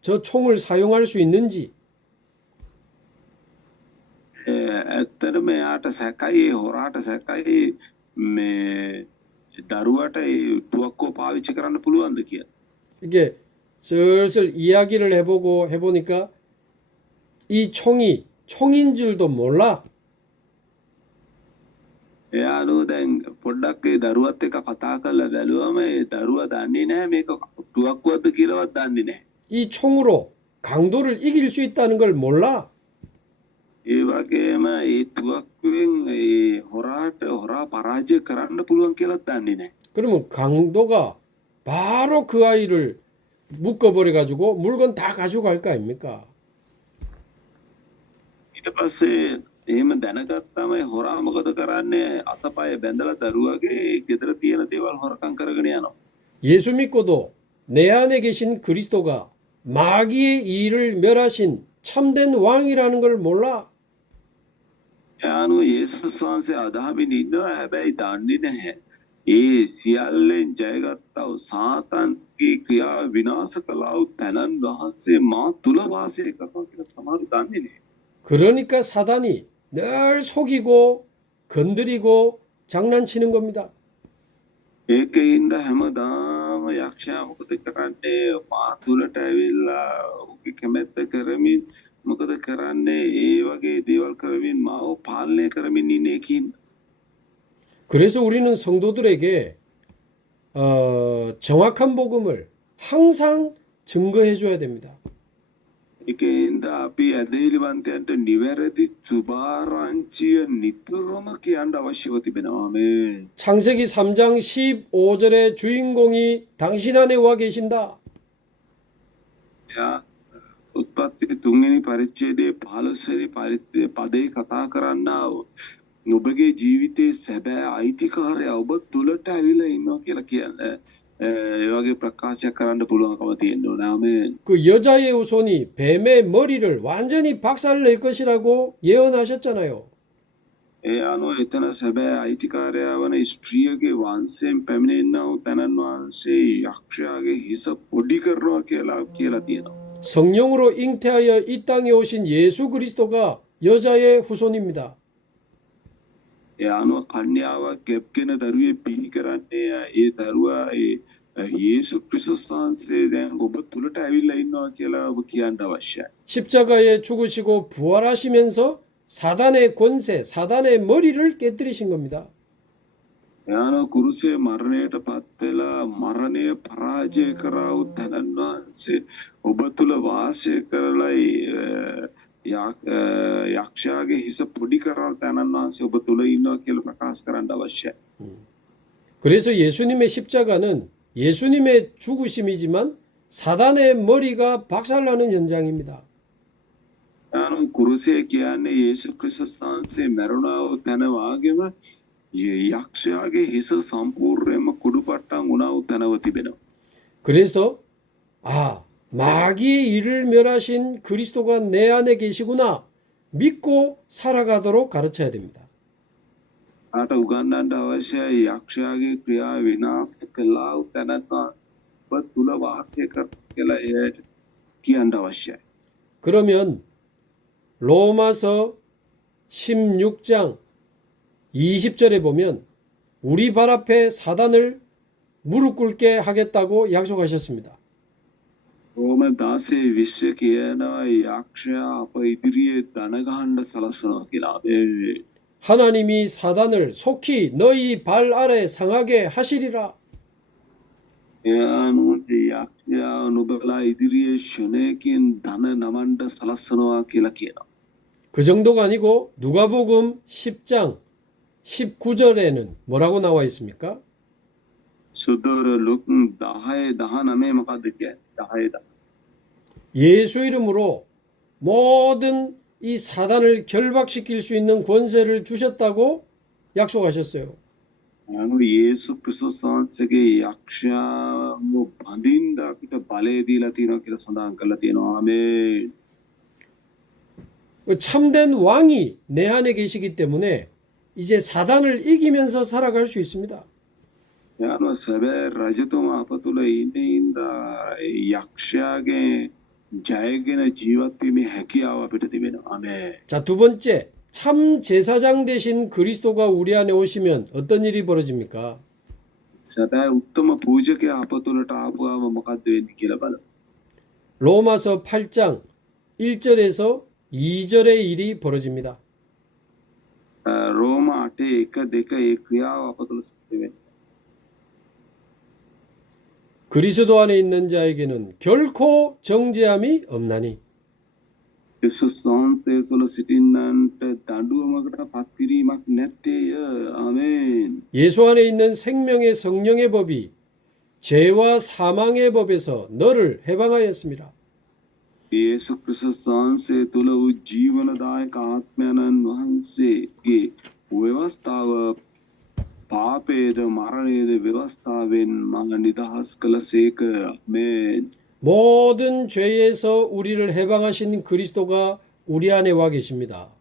저 총을 사용할 수 있는지. ඇත්තටම එයාට සැකයි හොරාට සැකයි මේ දරුවට ඒ තුවක්කුව පාවිච්චි කරන්න පුළුවන්ද කියලා. 이게 슬슬 이야기를 해보니까 이 총이 총인 줄도 몰라. එයාලු දැන් පොඩ්ඩක් ඒ දරුවත් එක්ක කතා කරලා බැලුවම ඒ දරුවා දන්නේ නැහැ මේක තුවක්කුවක්ද කියලාවත් දන්නේ නැහැ. 이 총으로 강도를 이길 수 있다는 걸 몰라. ඒ වගේම ඒ තුවක්කුවෙන් ඒ හොරා පරාජය කරන්න පුළුවන් කියලාත් දන්නේ නැහැ. 그러면 강도가 바로 그 아이를 묶어버려 가지고 물건 다 가져갈 거 아닙니까? ඊට පස්සේ එහෙම දැනගත්තාම ඒ හොරා මොකද කරන්නේ? අතපය බැඳලා දරුවගේ ගෙදර තියෙන දේවල් හොරකම් කරගෙන යනවා. 예수 믿고도 내 안에 계신 그리스도가 마귀의 일을 멸하신 참된 왕이라는 걸 몰라. යානු යේසුස් වහන්සේ අදහමින් ඉන්නවා හැබැයි දන්නේ නැහැ. ඒ සියල්ලෙන් ජයගත්තා වූ සාතන්ගේ ක්‍රියා විනාශ කළා වූ තැනන් වහන්සේ මා තුල වාසය කරනවා කියලා සමහරු දන්නේ නැහැ. 그러니까 사단이 늘 속이고 건드리고 장난치는 겁니다. ඒකින්ද හැමදාම යක්ෂයා මොකද කරන්නේ? මා තුලට ඇවිල්ලා ඔහුගේ කැමැත්ත කරමින් මොකද කරන්නේ? ඒ වගේ දේවල් කරමින් මාව පාලනය කරමින් ඉන්නේ කින්. 그래서 우리는 성도들에게 정확한 복음을 항상 증거해 줘야 됩니다. ඒකින්ද අපි ඇදහිලිවන්තයන්ට නිවැරදි සුභාරංචිය නිතරම කියන්න අවශ්‍යව තිබෙනවා. මේ 창세기 3장 15절의 주인공이 당신 안에 와 계신다. යා උත්පත්ති 3 වෙනි පරිච්ඡේදයේ 15 වෙනි පදේ කතා කරන්නා වූ ඔබගේ ජීවිතයේ සැබෑ අයිතිකාරයා ඔබ තුලට ඇවිල්ලා ඉන්නවා කියලා කියන්නේ ඒ වගේ ප්‍රකාශයක් කරන්න පුළුවන්කම තියෙන්න ඕන. ආමේන්. 그 여자의 후손이 뱀의 머리를 완전히 박살낼 것이라고 예언하셨잖아요. ඒ අනුව එතන සැබෑ අයිතිකාරයා වන ස්ත්‍රියගේ වංශයෙන් පැමිණෙනා වූ තැනන් වහන්සේ යක්ෂයාගේ හිස පොඩි කරනවා කියලා තියෙනවා. 성령으로 잉태하여 이 땅에 오신 예수 그리스도가 여자의 후손입니다. ඒ අනුව කන්‍යාවක් කැප්ගෙන දරුවේ බිහි කරන්නේ ඒ දරුවා යේසු ක්‍රිස්තුස් වහන්සේ දැන් ඔබ තුලට ඇවිල්ලා ඉන්නවා කියලා ඔබ කියන්න අවශ්‍යයි. 십자가에 죽으시고 부활하시면서 사단의 권세, 사단의 머리를 깨뜨리신 겁니다. ඒ අනුව කුරුසේ මරණයට පත් වෙලා මරණය පරාජය කරා වූ තැනන් වහන්සේ ඔබ තුල වාසය කරලා යක්ෂයාගේ හිස පොඩි කරා තැනන් වහන්සේ ඔබ තුල ඉන්නවා කියලා ප්‍රකාශ කරන්න අවශ්‍යයි. 그래서 예수님의 십자가는 예수님의 죽으심이지만 사단의 머리가 박살나는 현장입니다. අනුව කුරුසේ කියන්නේ යේසු ක්‍රිස්තුස් වහන්සේ මරුණා වූ තැන වාගේම යක්ෂයාගේ හිස සම්පූර්ණයෙන්ම කුඩුපට්ටම් වුණා වූ තැනව තිබෙනවා. 그래서 마귀의 일을 멸하신 그리스도가 내 안에 계시구나 믿고 살아가도록 가르쳐야 됩니다. ආට උගන්වන්න අවශ්‍යයි යක්ෂයාගේ ක්‍රියා විනාශ කළා වූ තැනත් ඔබ තුල වාසය කර කියලා එයට කියන්න අවශ්‍යයි. 그러면 로마서 16장 20절에 보면 우리 발 앞에 사단을 무릎 꿇게 하겠다고 약속하셨습니다. රෝම 10:20 කියනවා යක්ෂයා අප ඉදිරියේ දන ගහන්න සලස්වනවා කියලා. 하나님이 사단을 속히 너희 발 아래 상하게 하시리라. එයානුට යක්ෂයා නුඹලා ඉදිරියේ ෂණයකින් දන නමන්න සලස්වනවා කියලා කියනවා. 그 정도가 아니고 누가복음 10장 19절에는 뭐라고 나와 있습니까? සුදොර ලුක් 10:19 මොකද්ද කියන්නේ? 10:10. 예수 이름으로 모든 이 사단을 결박시킬 수 있는 권세를 주셨다고 약속하셨어요. අනු යේසු ක්‍රිස්තුස් වහන්සේගේ යක්ෂයාව බඳින්න අපිට බලය දීලා තියෙනවා කියලා සඳහන් කරලා තියෙනවා. ආමේන්. 참된 왕이 내 안에 계시기 때문에 이제 사단을 이기면서 살아갈 수 있습니다. යාම සැබෑ රජතුමා අප තුළ ඉන්නේ ඉඳා යක්ෂයාගේ ජයගෙන ජීවත් වීමේ හැකියාව අපිට තිබෙනවා. ආමේන්. 자, 두 번째, 참 제사장 되신 그리스도가 우리 안에 오시면 어떤 일이 벌어집니까? සැබෑ උත්තම පූජකයා අප තුළට ආපුවාම මොකද්ද වෙන්නේ කියලා බලමු. 로마서 8장 1절에서 2절의 일이 벌어집니다. රෝම 8:1-2 ඒ ක්‍රියාව අප තුළ සිද්ධ වෙනවා. 그리스도 안에 있는 자에게는 결코 정죄함이 없나니. යේසුස් වහන්සේ තුළ සිටින්නන්ට දඬුවමකට පත් කිරීමක් නැත්තේය. ආමේන්. 예수 안에 있는 생명의 성령의 법이 죄와 사망의 법에서 너를 해방하였습니다. යේසු ක්‍රිස්තුස් වහන්සේ තුළ වූ ජීවනදායක ආත්මයන්න් වහන්සේගේ ව්‍යවස්ථාව පාපේද මරණයේද ව්‍යවස්ථාවෙන් මම නිදහස් කළසේක. ආමේන්. 모든 죄에서 우리를 해방하신 그리스도가 우리 안에 와 계십니다.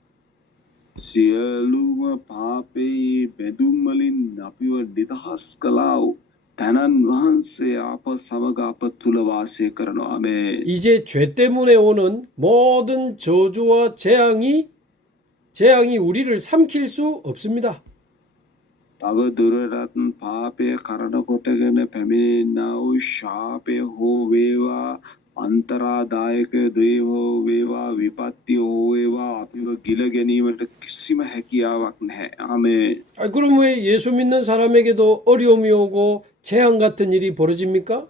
සියලුම පාපේ බැඳුම් වලින් අපිව නිදහස් කළා වූ තනන් වහන්සේ අප සමග අප තුළ වාසය කරනවා. ආමේන්. 이제 죄 때문에 오는 모든 저주와 재앙이 우리를 삼킬 수 없습니다. තව දුරටත් පාපය කරන කොටගෙන පැමිණෙනා වූ ශාපය හෝ වේවා අන්තරාදායක දේ හෝ වේවා විපත්ති හෝ වේවා අපිව ගිල ගැනීමට කිසිම හැකියාවක් නැහැ. ආමේන්. 그럼 왜 예수 믿는 사람에게도 어려움이 오고 재앙 같은 일이 벌어집니까?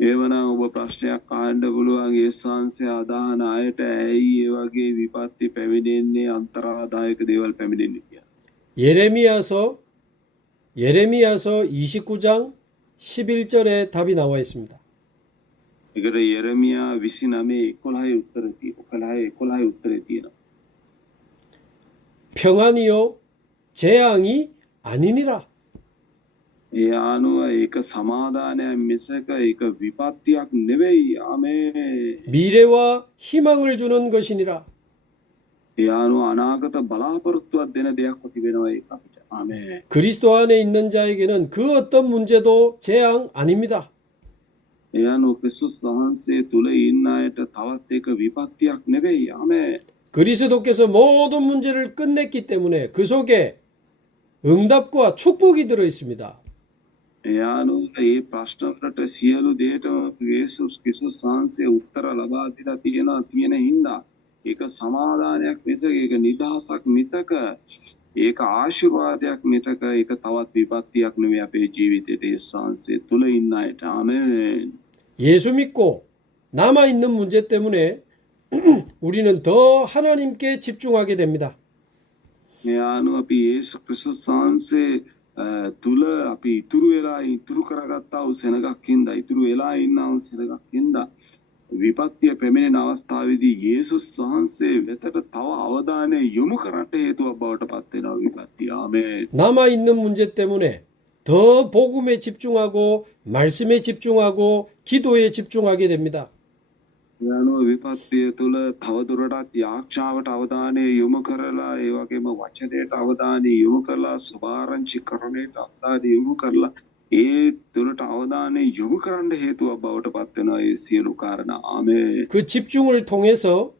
එවනම් ඔබ ප්‍රශ්නයක් අහන්න පුළුවන් යේසුස් වහන්සේ අදහන අයට ඇයි ඒ වගේ විපත්ති පැමිණෙන්නේ අන්තරාදායක දේවල් පැමිණෙන්නේ කියලා. 예레미야서 29장 11절에 답이 나와 있습니다. ඒකට යෙරමියා 29:11 උත්තරේ තියෙනවා. 평안이요 재앙이 아니니라. ඒ අනුව ඒක සමාදානයක් මිසක ඒක විපත්තියක් නෙවෙයි. ආමේන්. 미래와 희망을 주는 것이니라. ඒ අනුව අනාගත බලාපොරොත්තුවක් දෙන දෙයක් තිබෙනවා ඒක අපිට. ආමේන්. 그리스도 안에 있는 자에게는 그 어떤 문제도 재앙 아닙니다. ඒ අනුව ක්‍රිස්තුස් වහන්සේ තුල ඉන්න අයට තවත් එක විපත්තියක් නෙවෙයි. ආමේන්. 그리스도께서 모든 문제를 끝냈기 때문에 그 속에 응답과 축복이 들어 있습니다. ඒ අනුව මේ ප්‍රශ්න වලට සියලු දේටම යේසුස් ක්‍රිස්තුස් වහන්සේ උත්තර ලබා දීලා තියෙන හින්දා ඒක සමාදානයක් මිසක ඒක නිදහසක් මිසක ඒක ආශිර්වාදයක් මිසක ඒක තවත් විපත්තියක් නෙවෙයි අපේ ජීවිතේට යේසුස් වහන්සේ තුල ඉන්න අයට. ආමේන්. 예수 믿고 남아 있는 문제 때문에 우리는 더 하나님께 집중하게 됩니다. මේ අනුව අපි යේසුස් ක්‍රිස්තුස් වහන්සේ තුල අපි ඉතුරු කරගත්තා වූ සෙනගක් හින්දා ඉතුරු වෙලා ඉන්නා වූ සෙනගක් හින්දා විපත්තිය පැමිණෙන අවස්ථාවේදී යේසුස් වහන්සේ වෙතට තව අවධානය යොමු කරන්නට හේතුවක් බවට පත් වෙනවා විපත්තිය. ආමේන්. 남아 있는 문제 때문에 더 복음에 집중하고 말씀에 집중하고 기도에 집중하게 됩니다. ඒ අනුව විපත්තිය තුල තවදුරටත් යාක්ෂාවට අවධානය යොමු කරලා ඒ වගේම වචනයට අවධානය යොමු කරලා සුභාරංචි කරණයට අවධානය යොමු කරලා ඒ තුලට අවධානය යොමු කරන්න හේතුවක් බවට පත් වෙනවා ඒ සියලු කාරණා. ආමේන්. 그 집중을 통해서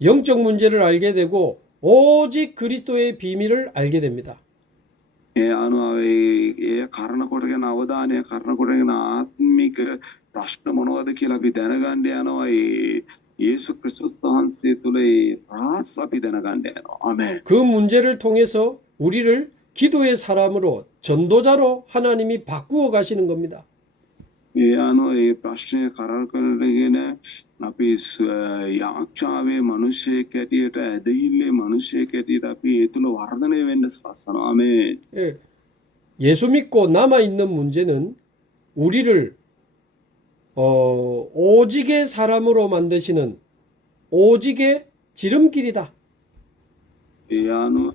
영적 문제를 알게 되고 오직 그리스도의 비밀을 알게 됩니다. ඒ අනුව ඒ කරන කොටගෙන අවධානය කරන කොටගෙන ආත්මික ප්‍රශ්න මොනවද කියලා අපි දැනගන්න යනවා. ඒ යේසු ක්‍රිස්තුස් වහන්සේ තුල ඒ රහස් අපි දැනගන්න යනවා. ආමේන්. 그 문제를 통해서 우리를 기도의 사람으로 전도자로 하나님이 바꾸어 가시는 겁니다. ඒ අනුව ඒ ප්‍රශ්නය කරල් කරගෙන අපි යාක්ෂාවේ මිනිසෙක් ඇටියට ඇදහිල්ලේ මිනිසෙක් ඇටියට අපි ඒ තුල වර්ධනය වෙන්න සලස්වනවා. ආමේන්. 예, 예수 믿고 남아 있는 문제는 우리를 오직의 사람으로 만드시는 오직의 지름길이다. ඒ අනුව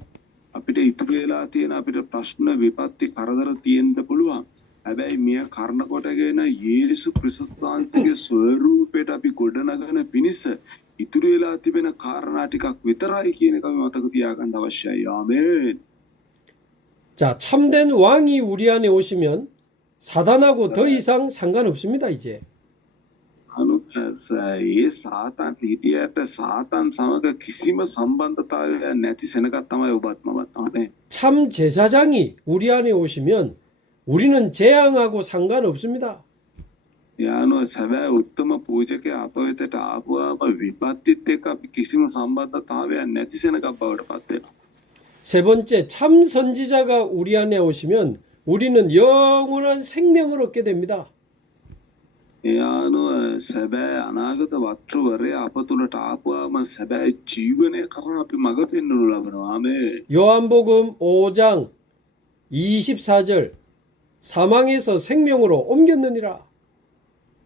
අපිට ඉතුරු වෙලා තියෙන අපිට ප්‍රශ්න විපත්ති කරදර තියෙන්න පුළුවන්. හැබැයි මෙය කරන කොටගෙන යේසු ක්‍රිස්තුස් වහන්සේගේ ස්වරූපයට අපි ගොඩනගන පිණිස ඉතුරු වෙලා තිබෙන කාරණා ටිකක් විතරයි කියන එක අපි මතක තියාගන්න අවශ්‍යයි. ආමේන්. 자, 참된 왕이 우리 안에 오시면 사단하고 더 이상 상관없습니다, 이제. ඒ සාතන් හිටියට සාතන් සමග කිසිම සම්බන්ධතාවයක් නැති සෙනගක් තමයි ඔබත් මමත්. ආමේන්. 참 제사장이 우리 안에 오시면 우리는 재앙하고 상관없습니다. ඒ අනුව සැබෑ උත්තම පූජකයා අප වෙතට ආපුවාම විපත්තිත් එක්ක අපි කිසිම සම්බන්ධතාවයක් නැති සෙනගක් බවට පත් වෙනවා. 세 번째, 참 선지자가 우리 안에 오시면 우리는 영원한 생명을 얻게 됩니다. ඒ අනුව සැබෑ අනාගත වක්‍රවරයා අප තුළට ආපුවාම සැබෑ ජීවනය කරා අපි මඟ පෙන්වනු ලබනවා. ආමේන්. 요한복음 5장 24절 사망에서 생명으로 옮겼느니라.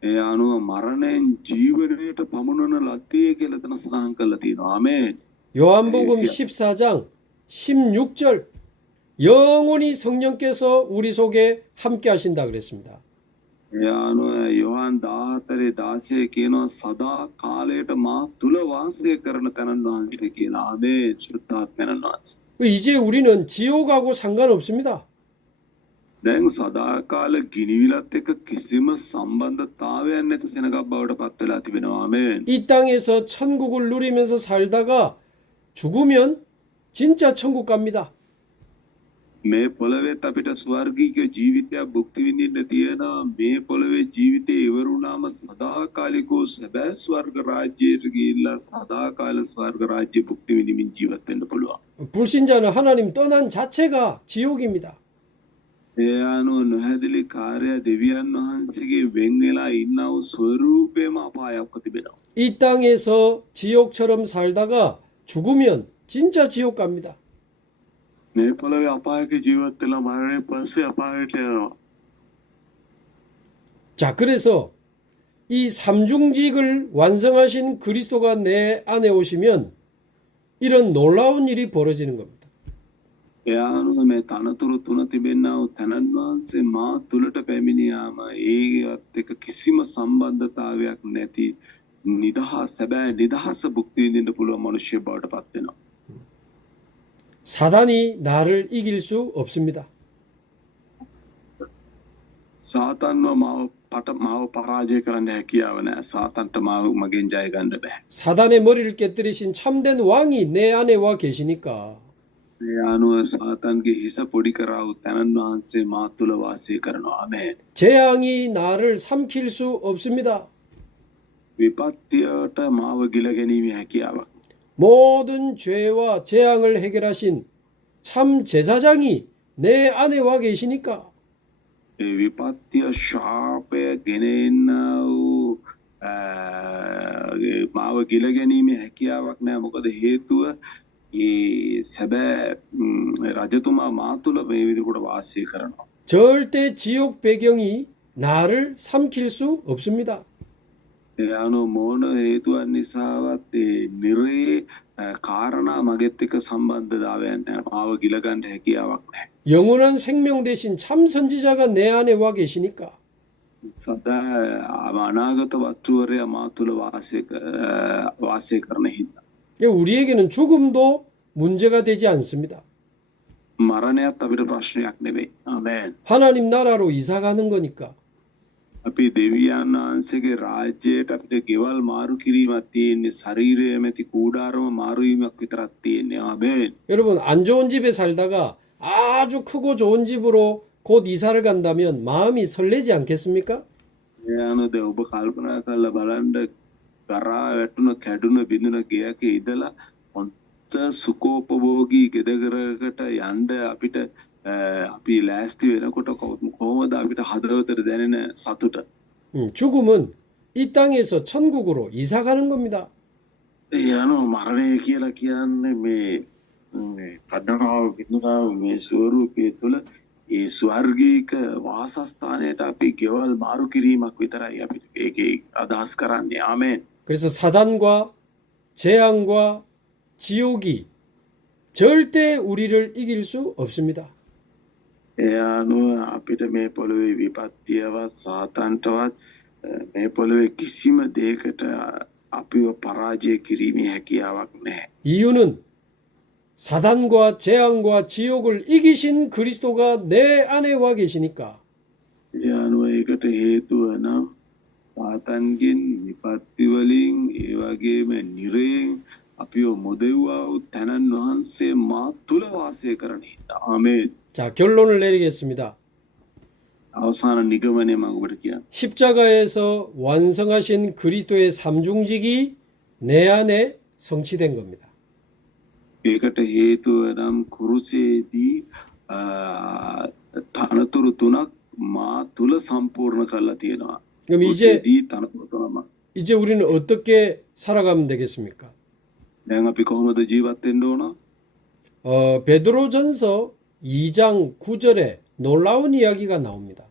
ඒ අනුව මරණයෙන් ජීවනයට පමුණන ලද්දේ කියලා තන සඳහන් කරලා තියෙනවා. ආමේන්. 요한복음 14장 16절 영원히 성령께서 우리 속에 함께 하신다 그랬습니다. ඒ අනුව යොහන් 14:16 කියනවා සදා කාලයට මා තුල වාසය කරන තැනන් වහන්සේ කියලා. ආමේන්. ශ්‍රද්ධාත්මයන් වහන්සේ. 이제 우리는 지옥하고 상관없습니다. දැන් සදා කාල ගිනිවිලත් එක්ක කිසිම සම්බන්ධතාවයක් නැති සෙනගක් බවට පත් වෙලා තිබෙනවා. ආමේන්. 이 땅에서 천국을 누리면서 살다가 죽으면 진짜 천국 갑니다. මේ පොළවෙත් අපිට ස්වර්ගීය ජීවිතයක් භුක්ති විඳින්න තියෙනවා. මේ පොළවේ ජීවිතේ ඉවර වුණාම සදාකාලිකව සැබෑ ස්වර්ග රාජ්‍යයට ගිහිල්ලා සදාකාල ස්වර්ග රාජ්‍ය භුක්ති විඳින්න ජීවත් වෙන්න පුළුවන්. 불신자는 하나님 떠난 자체가 지옥입니다. ඒ අනුව නොහැදිලි කාර්ය දෙවියන් වහන්සේගේ වෙන් වෙලා ඉන්නා වූ ස්වරූපේම අපායක් තිබෙනවා. 이 땅에서 지옥처럼 살다가 죽으면 진짜 지옥 갑니다. මේ පොළවේ අපායක ජීවත් වෙලා මරණයෙන් පස්සේ අපායට යනවා. 자, 그래서 이 삼중직을 완성하신 그리스도가 내 안에 오시면 이런 놀라운 일이 벌어지는 겁니다. ඒ අනුව මේ තනතුරු තුන තිබෙනා වූ තනන් වහන්සේ මා තුලට පැමිණියාම ඒවත් එක්ක කිසිම සම්බන්ධතාවයක් නැති නිදහස් සැබෑ නිදහස භුක්ති විඳින්න පුළුවන් මිනිස්සු බවට පත් වෙනවා. 사단이 나를 이길 수 없습니다. සාතන්ව මාව පරාජය කරන්න හැකියාව නැහැ. සාතන්ට මාව මගෙන් ජය ගන්න බෑ. 사단의 머리를 깨뜨리신 참된 왕이 내 안에 와 계시니까 ඒ අනුව සාතන්ගේ හිස පොඩි කරාවු තැනන් වහන්සේ මා තුළ වාසය කරනවා. ආමේන්. 재앙이 나를 삼킬 수 없습니다. විපත්තියට මාව ගිල ගැනීමේ හැකියාවක්. 모든 죄와 재앙을 해결하신 참 제사장이 내 안에 와 계시니까 ඒ විපත්තිය ශාපය ගෙන එන්නා වූ මාව ගිල ගැනීමේ හැකියාවක් නැහැ. මොකද හේතුව ඒ සැබෑ රජතුමා මා තුළ මේ විදිහට වාසය කරනවා. 절대 지옥 배경이 나를 삼킬 수 없습니다. ඒ අනුව මොන හේතුවක් නිසාවත් ඒ නිරේ කාරණා මගෙත් එක්ක සම්බන්ධතාවයක් නැහැ. මාව ගිල ගන්න හැකියාවක් නැහැ. 영원한 생명 대신 참 선지자가 내 안에 와 계시니까 සදා අනාගත වස්තුවරයා මා තුළ වාසය කරන හින්දා 우리에게는 죽음도 문제가 되지 않습니다. මරණයත් අපිට ප්‍රශ්නයක් නෙවෙයි. ආමේන්. 하나님 나라로 이사 가는 거니까 අපි දෙවියන් වහන්සේගේ රාජ්‍යයට අපිට ගෙවල් මාරු කිරීමක් තියෙන්නේ. ශරීරය මැති කූඩාරම මාරු වීමක් විතරක් තියෙන්නේ. ආමේන්. 여러분 안 좋은 집에 살다가 아주 크고 좋은 집으로 곧 이사를 간다면 마음이 설레지 않겠습니까? ඒ අනුව ඔබ කල්පනා කරලා බලන්න කරා වැටුණ කැඩුන බිඳුන ගෙයක ඉඳලා හොඳ සුඛෝපභෝගී ගෙදරකට යන්න අපිට අපි ලෑස්ති වෙනකොට කොහොමද අපිට හදවතට දැනෙන සතුට? 죽음은 이 땅에서 천국으로 이사 가는 겁니다. ඒ අනුව මරණය කියලා කියන්නේ මේ කඩනාව බිඳුනාව මේ ස්වරූපය තුළ ඒ ස්වර්ගීක වාසස්ථානයට අපි ගෙවල් මාරු කිරීමක් විතරයි අපිට ඒකේ අදහස් කරන්නේ. ආමේන්. 그래서 사단과 재앙과 지옥이 절대 우리를 이길 수 없습니다. ඒ අනුව අපිට මේ පොළොවේ විපත්තියවත් සාතන්ටවත් මේ පොළොවේ කිසිම දෙයකට අපිව පරාජය කිරීමේ හැකියාවක් නැහැ. 이유는 사단과 재앙과 지옥을 이기신 그리스도가 내 안에 와 계시니까 ඒ අනුව ඒකට හේතුව නම් සාතන්ගෙන් විපත්ති වලින් ඒ වගේම නිරයෙන් අපිව මොදෙව්වා වූ තැනන් වහන්සේ මා තුළ වාසය කරන හින්දා. ආමේන්. 자 결론을 내리겠습니다. අවසාන නිගමනය මම ඔබට කියන්න. 십자가에서 완성하신 그리스도의 삼중직이 내 안에 성취된 겁니다. ඒකට හේතුව නම් කුරුසේදී තනතුරු තුනක් මා තුළ සම්පූර්ණ කරලා තියෙනවා. 그럼 කුරුසේදී තනතුරු තුනක්. 이제 우리는 어떻게 살아가면 되겠습니까? දැන් අපි කොහොමද ජීවත් වෙන්න ඕන? 베드로전서 2장 9절에 놀라운 이야기가 나옵니다.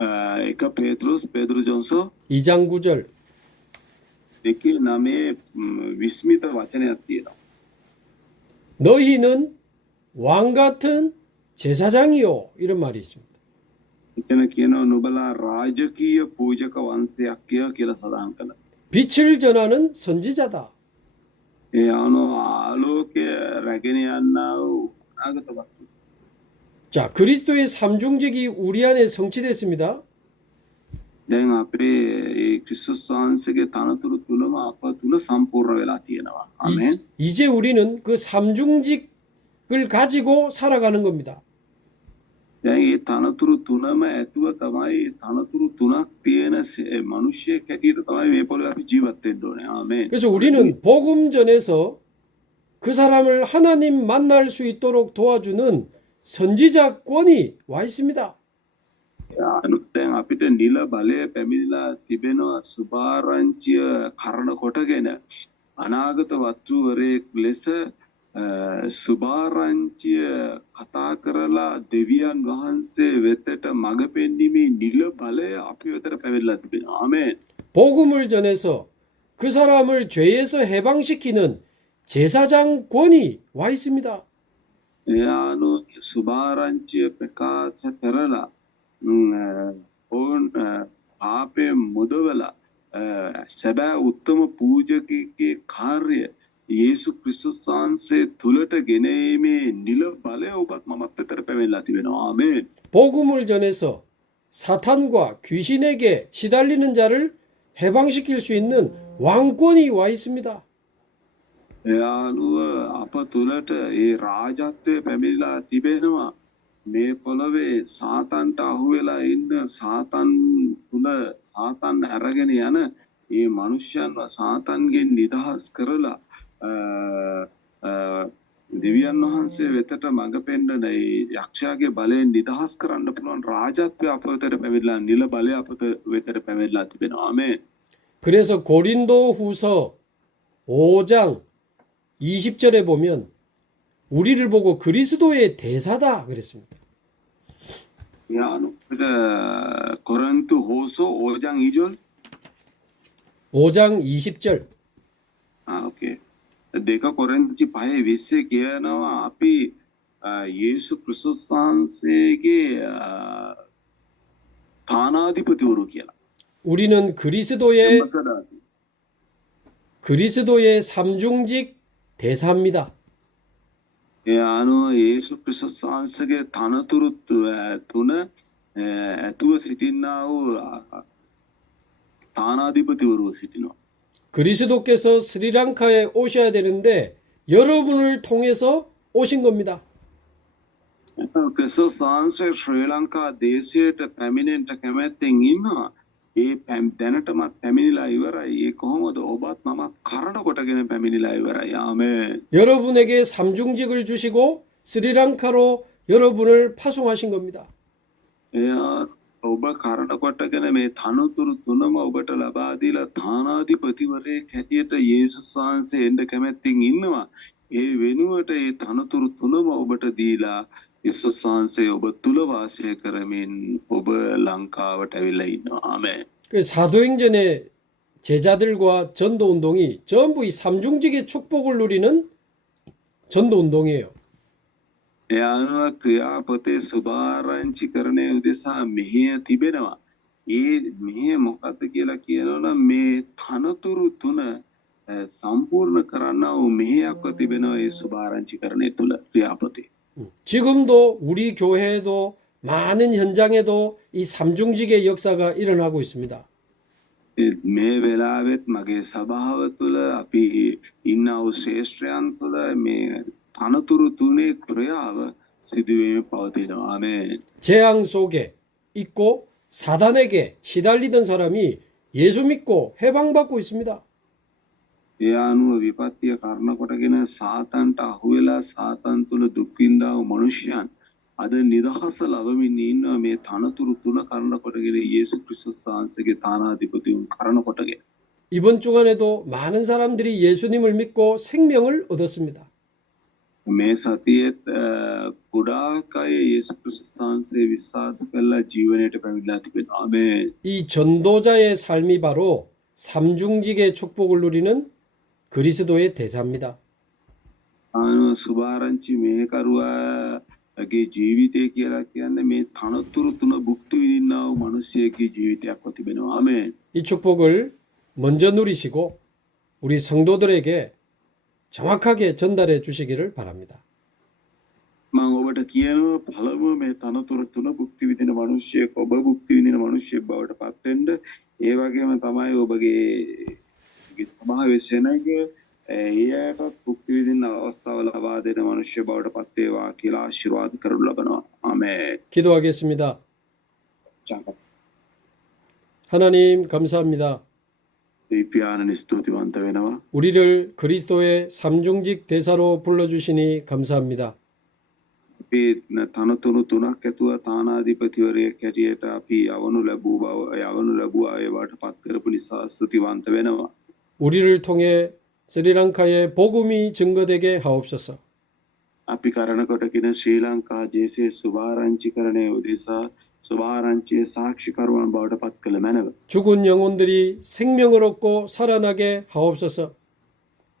එක පේතෘස් 2장 9절. දෙකේ නමේ විස්මිත වචනයක් තියෙනවා. 너희는 왕 같은 제사장이요. 이런 말이 있습니다. එතන කියනවා නුඹලා රාජකීය පූජක වංශයක් කියලා සඳහන් කළා. 빛을 전하는 선지자다. ඒ අනුව ආලෝකය රැගෙන යන්නා වූ අනාගත වස්තු. 자, 그리스도의 삼중직이 우리 안에 성취됐습니다. දැන් අපේ ඒ ක්‍රිස්තුස් වහන්සේගේ තනතුරු තුනම අප තුල සම්පූර්ණ වෙලා තියෙනවා. ආමේන්. 이제 우리는 그 삼중직을 가지고 살아가는 겁니다. දැන් මේ තනතුරු තුනම ඇතුව තමයි තනතුරු තුනක් තියෙන මිනිස්සෙක් හැටියට තමයි මේ පොළොවේ අපි ජීවත් වෙන්න ඕනේ. ආමේන්. 그래서 우리는 복음 전에서 그 사람을 하나님 만날 수 있도록 도와주는 선지자권이 와 있습니다. අනුත් දැන් අපිට නිල බලය පැමිණලා තිබෙනවා සුභාරංචිය කරන කොටගෙන අනාගත වස්තුවරයෙක් ලෙස සුභාරංචිය කතා කරලා දෙවියන් වහන්සේ වෙතට මඟ පෙන්වීමේ නිල බලය අපි වෙතට පැමිණලා තිබෙනවා. ආමේන්. 복음을 전해서 그 사람을 죄에서 해방시키는 제사장권이 와 있습니다. එයානු සුභාරංචිය ප්‍රකාශ කරලා ඕන් ආපේ මුදවලා සැබෑ උත්තම පූජකගේ කාර්ය යේසු ක්‍රිස්තුස් වහන්සේ තුලට ගෙනීමේ නිල බලය ඔබත් මමත් අතර පැමිණලා තිබෙනවා. ආමේන්. 복음을 전해서 사탄과 귀신에게 시달리는 자를 해방시킬 수 있는 왕권이 와 있습니다. ඒ අනුව අප තුළට ඒ රාජත්වය පැමිණිලා තිබෙනවා. මේ පොළොවේ සාතන්ට අහුවෙලා ඉන්න සාතන් තුළ සාතන් අරගෙන යන ඒ මනුෂ්‍යයන්ව සාතන්ගෙන් නිදහස් කරලා දෙවියන් වහන්සේ වෙතට මඟ පෙන්වන ඒ යක්ෂයාගේ බලයෙන් නිදහස් කරන්න පුළුවන් රාජත්වය අප වෙතට පැමිණලා නිල බලය අප වෙතට පැමිණලා තිබෙනවා. ආමේන්. 그래서 고린도 후서 5장 20절에 보면 우리를 보고 그리스도의 대사다 그랬습니다. ඒ අනුව කොරින්තු හෝසෝ 5장 2절 5장 20절. ඕකේ. දෙක කොරින්ති 5:20 කියනවා අපි යේසු ක්‍රිස්තුස් වහන්සේගේ තානාධිපතිවරු කියලා. 우리는 එම්බසඩර්. 그리스도의 삼중직 대사입니다. ඒ අනුව යේසු ක්‍රිස්තුස් වහන්සේගේ තනතුරු තුන ඇතුව සිටින්නා වූ තානාධිපතිවරු සිටිනවා. 그리스도께서 스리랑카에 오셔야 되는데 여러분을 통해서 오신 겁니다. ක්‍රිස්තුස් වහන්සේ ශ්‍රී ලංකා දේශයට පැමිණෙන්න කැමැත්තෙන් ඉන්නවා. ඒ දැනටමත් පැමිණිලා ඉවරයි. ඒ කොහොමද ඔබත් මමත් කරණ කොටගෙන පැමිණිලා ඉවරයි. ආමේන්. 여러분에게 삼중직을 주시고 스리랑카로 여러분을 파송하신 겁니다. එයා ඔබ කරණ කොටගෙන මේ තනතුරු තුනම ඔබට ලබා දීලා තානාධිපතිවරයෙක් හැටියට යේසුස් වහන්සේ එන්න කැමැත්තෙන් ඉන්නවා. ඒ වෙනුවට ඒ තනතුරු තුනම ඔබට දීලා යේසුස් වහන්සේ ඔබ තුල වාසය කරමින් ඔබ ලංකාවට ඇවිල්ලා ඉන්නවා. ආමේන්. 그 사도행전의 제자들과 전도운동이 전부 이 삼중직의 축복을 누리는 전도운동이에요. ඒ අනුව ක්‍රියාපතේ සුභාරංචි කරණය උදෙසා මෙහෙය තිබෙනවා. ඒ මෙහෙය මොකක්ද කියලා කියනවනම් මේ තනතුරු තුන සම්පූර්ණ කරන්නා වූ මෙහෙයක්ව තිබෙනවා ඒ සුභාරංචි කරණය තුල ක්‍රියාපතේ. 지금도 우리 교회에도 많은 현장에도 이 삼중직의 역사가 일어나고 있습니다. මේ වෙලාවෙත් මගේ සභාව තුළ අපි ඉන්නා වූ ශ්‍රේෂ්ඨයන් තුළ මේ තනතුරු තුනේ ක්‍රියාව සිදුවීම පවතිනවා. ආමේන්. 재앙 속에 있고 사단에게 시달리던 사람이 예수 믿고 해방받고 있습니다. ඒ අනුව විපත්තිය කරන කොටගෙන සාතන්ට අහුවෙලා සාතන් තුළ දුක් විඳා වූ මනුෂ්‍යයන් අද නිදහස ලබමින් ඉන්නවා මේ තනතුරු තුන කරන කොටගෙන යේසු ක්‍රිස්තුස් වහන්සේගේ තානාධිපතිවුන් කරන කොටගෙන. 이번 주간에도 많은 사람들이 예수님을 믿고 생명을 얻었습니다. මේ සතියේත් ගොඩාක් අය යේසු ක්‍රිස්තුස් වහන්සේ විශ්වාස කරලා ජීවනයට පැමිණලා තිබෙනවා. ආමේන්. 이 전도자의 삶이 바로 삼중직의 축복을 누리는 그리스도의 대사입니다. අනුව සුභාරංචි මේකරුවාගේ ජීවිතය කියලා කියන්නේ මේ තනතුරු තුන භුක්ති විඳින්නා වූ මිනිසෙකගේ ජීවිතයක්ව තිබෙනවා. ආමේන්. 이 축복을 먼저 누리시고 우리 성도들에게 정확하게 전달해 주시기를 바랍니다. මම ඔබට කියනවා පළමුව මේ තනතුරු තුන භුක්ති විඳින මිනිසෙක් ඔබ භුක්ති විඳින මිනිසෙක් බවට පත් වෙන්න. ඒ වගේම තමයි ඔබගේ සභාවේ සෙනග එයාටත් භුක්ති විඳින අවස්ථාව ලබා දෙන මිනිසෙ බවට පත් වේවා කියලා ආශිර්වාද කරනු ලබනවා. ආමේන්. 기도하겠습니다. 하나님 감사합니다. ඒ පියාණන් ස්තුතිවන්ත වෙනවා. 우리를 그리스도의 삼중직 대사로 불러주시니 감사합니다. අපි තනතුරු තුනක් ඇතුව තානාධිපතිවරයෙක් හැටියට අපි යවනු ලැබුවා ඒ බවට පත් කරපු නිසා ස්තුතිවන්ත වෙනවා. 우리를 통해 스리랑카의 복음이 증거되게 하옵소서. අපි කරන කොටගෙන ශ්‍රී ලංකා දේශයේ සුභාරංචිකරණය උදෙසා සුභාරංචියේ සාක්ෂිකරුවන් බවට පත් කළ මැනව. 죽은 영혼들이 생명을 얻고 살아나게 하옵소서.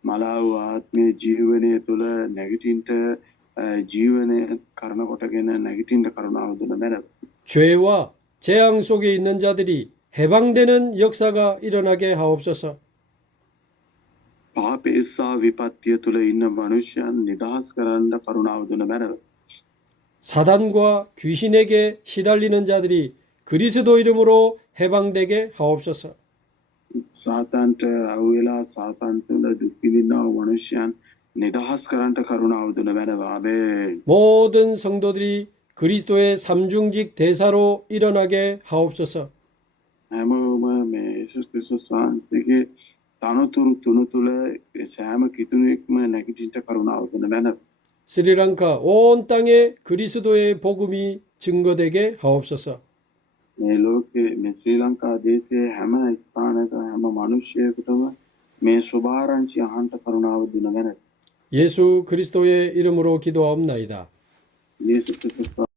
මලාව ආත්මීය ජීවනය තුළ නැගිටින්ට ජීවනය කරන කොටගෙන නැගිටින්ට කරුණාව දුන මැනව. 죄와 재앙 속에 있는 자들이 해방되는 역사가 일어나게 하옵소서. පාපේ සහ විපත්තිය තුළ ඉන්න මනුෂ්‍යයන් නිදහස් කරන්න කරුණාව දුන මැනව. 사단과 귀신에게 시달리는 자들이 그리스도 이름으로 해방되게 하옵소서. සාතන්ට අවුවෙලා සාතන් තුළ දුක් විඳින්නා වූ මනුෂ්‍යයන් නිදහස් කරන්නට කරුණාව දුන මැනව. ආමේන්. 모든 성도들이 그리스도의 삼중직 대사로 일어나게 하옵소서. හැමෝම මේ යේසුස් ක්‍රිස්තුස් වහන්සේගේ තනතුරු තුන තුළ සෑම කිතුනෙක්ම නැගිටින්නට කරුණාව දුන මැනව. 스리랑카 온 땅에 그리스도의 복음이 증거되게 하옵소서. මේ ලෝකයේ මේ ශ්‍රී ලංකා දේශයේ හැම ස්ථානක හැම මනුෂ්‍යයෙකුටම මේ සුභාරංචි අහන්ට කරුණාව දුන මැනව. 예수 그리스도의 이름으로 기도하옵나이다. යේසුස් ක්‍රිස්තුස්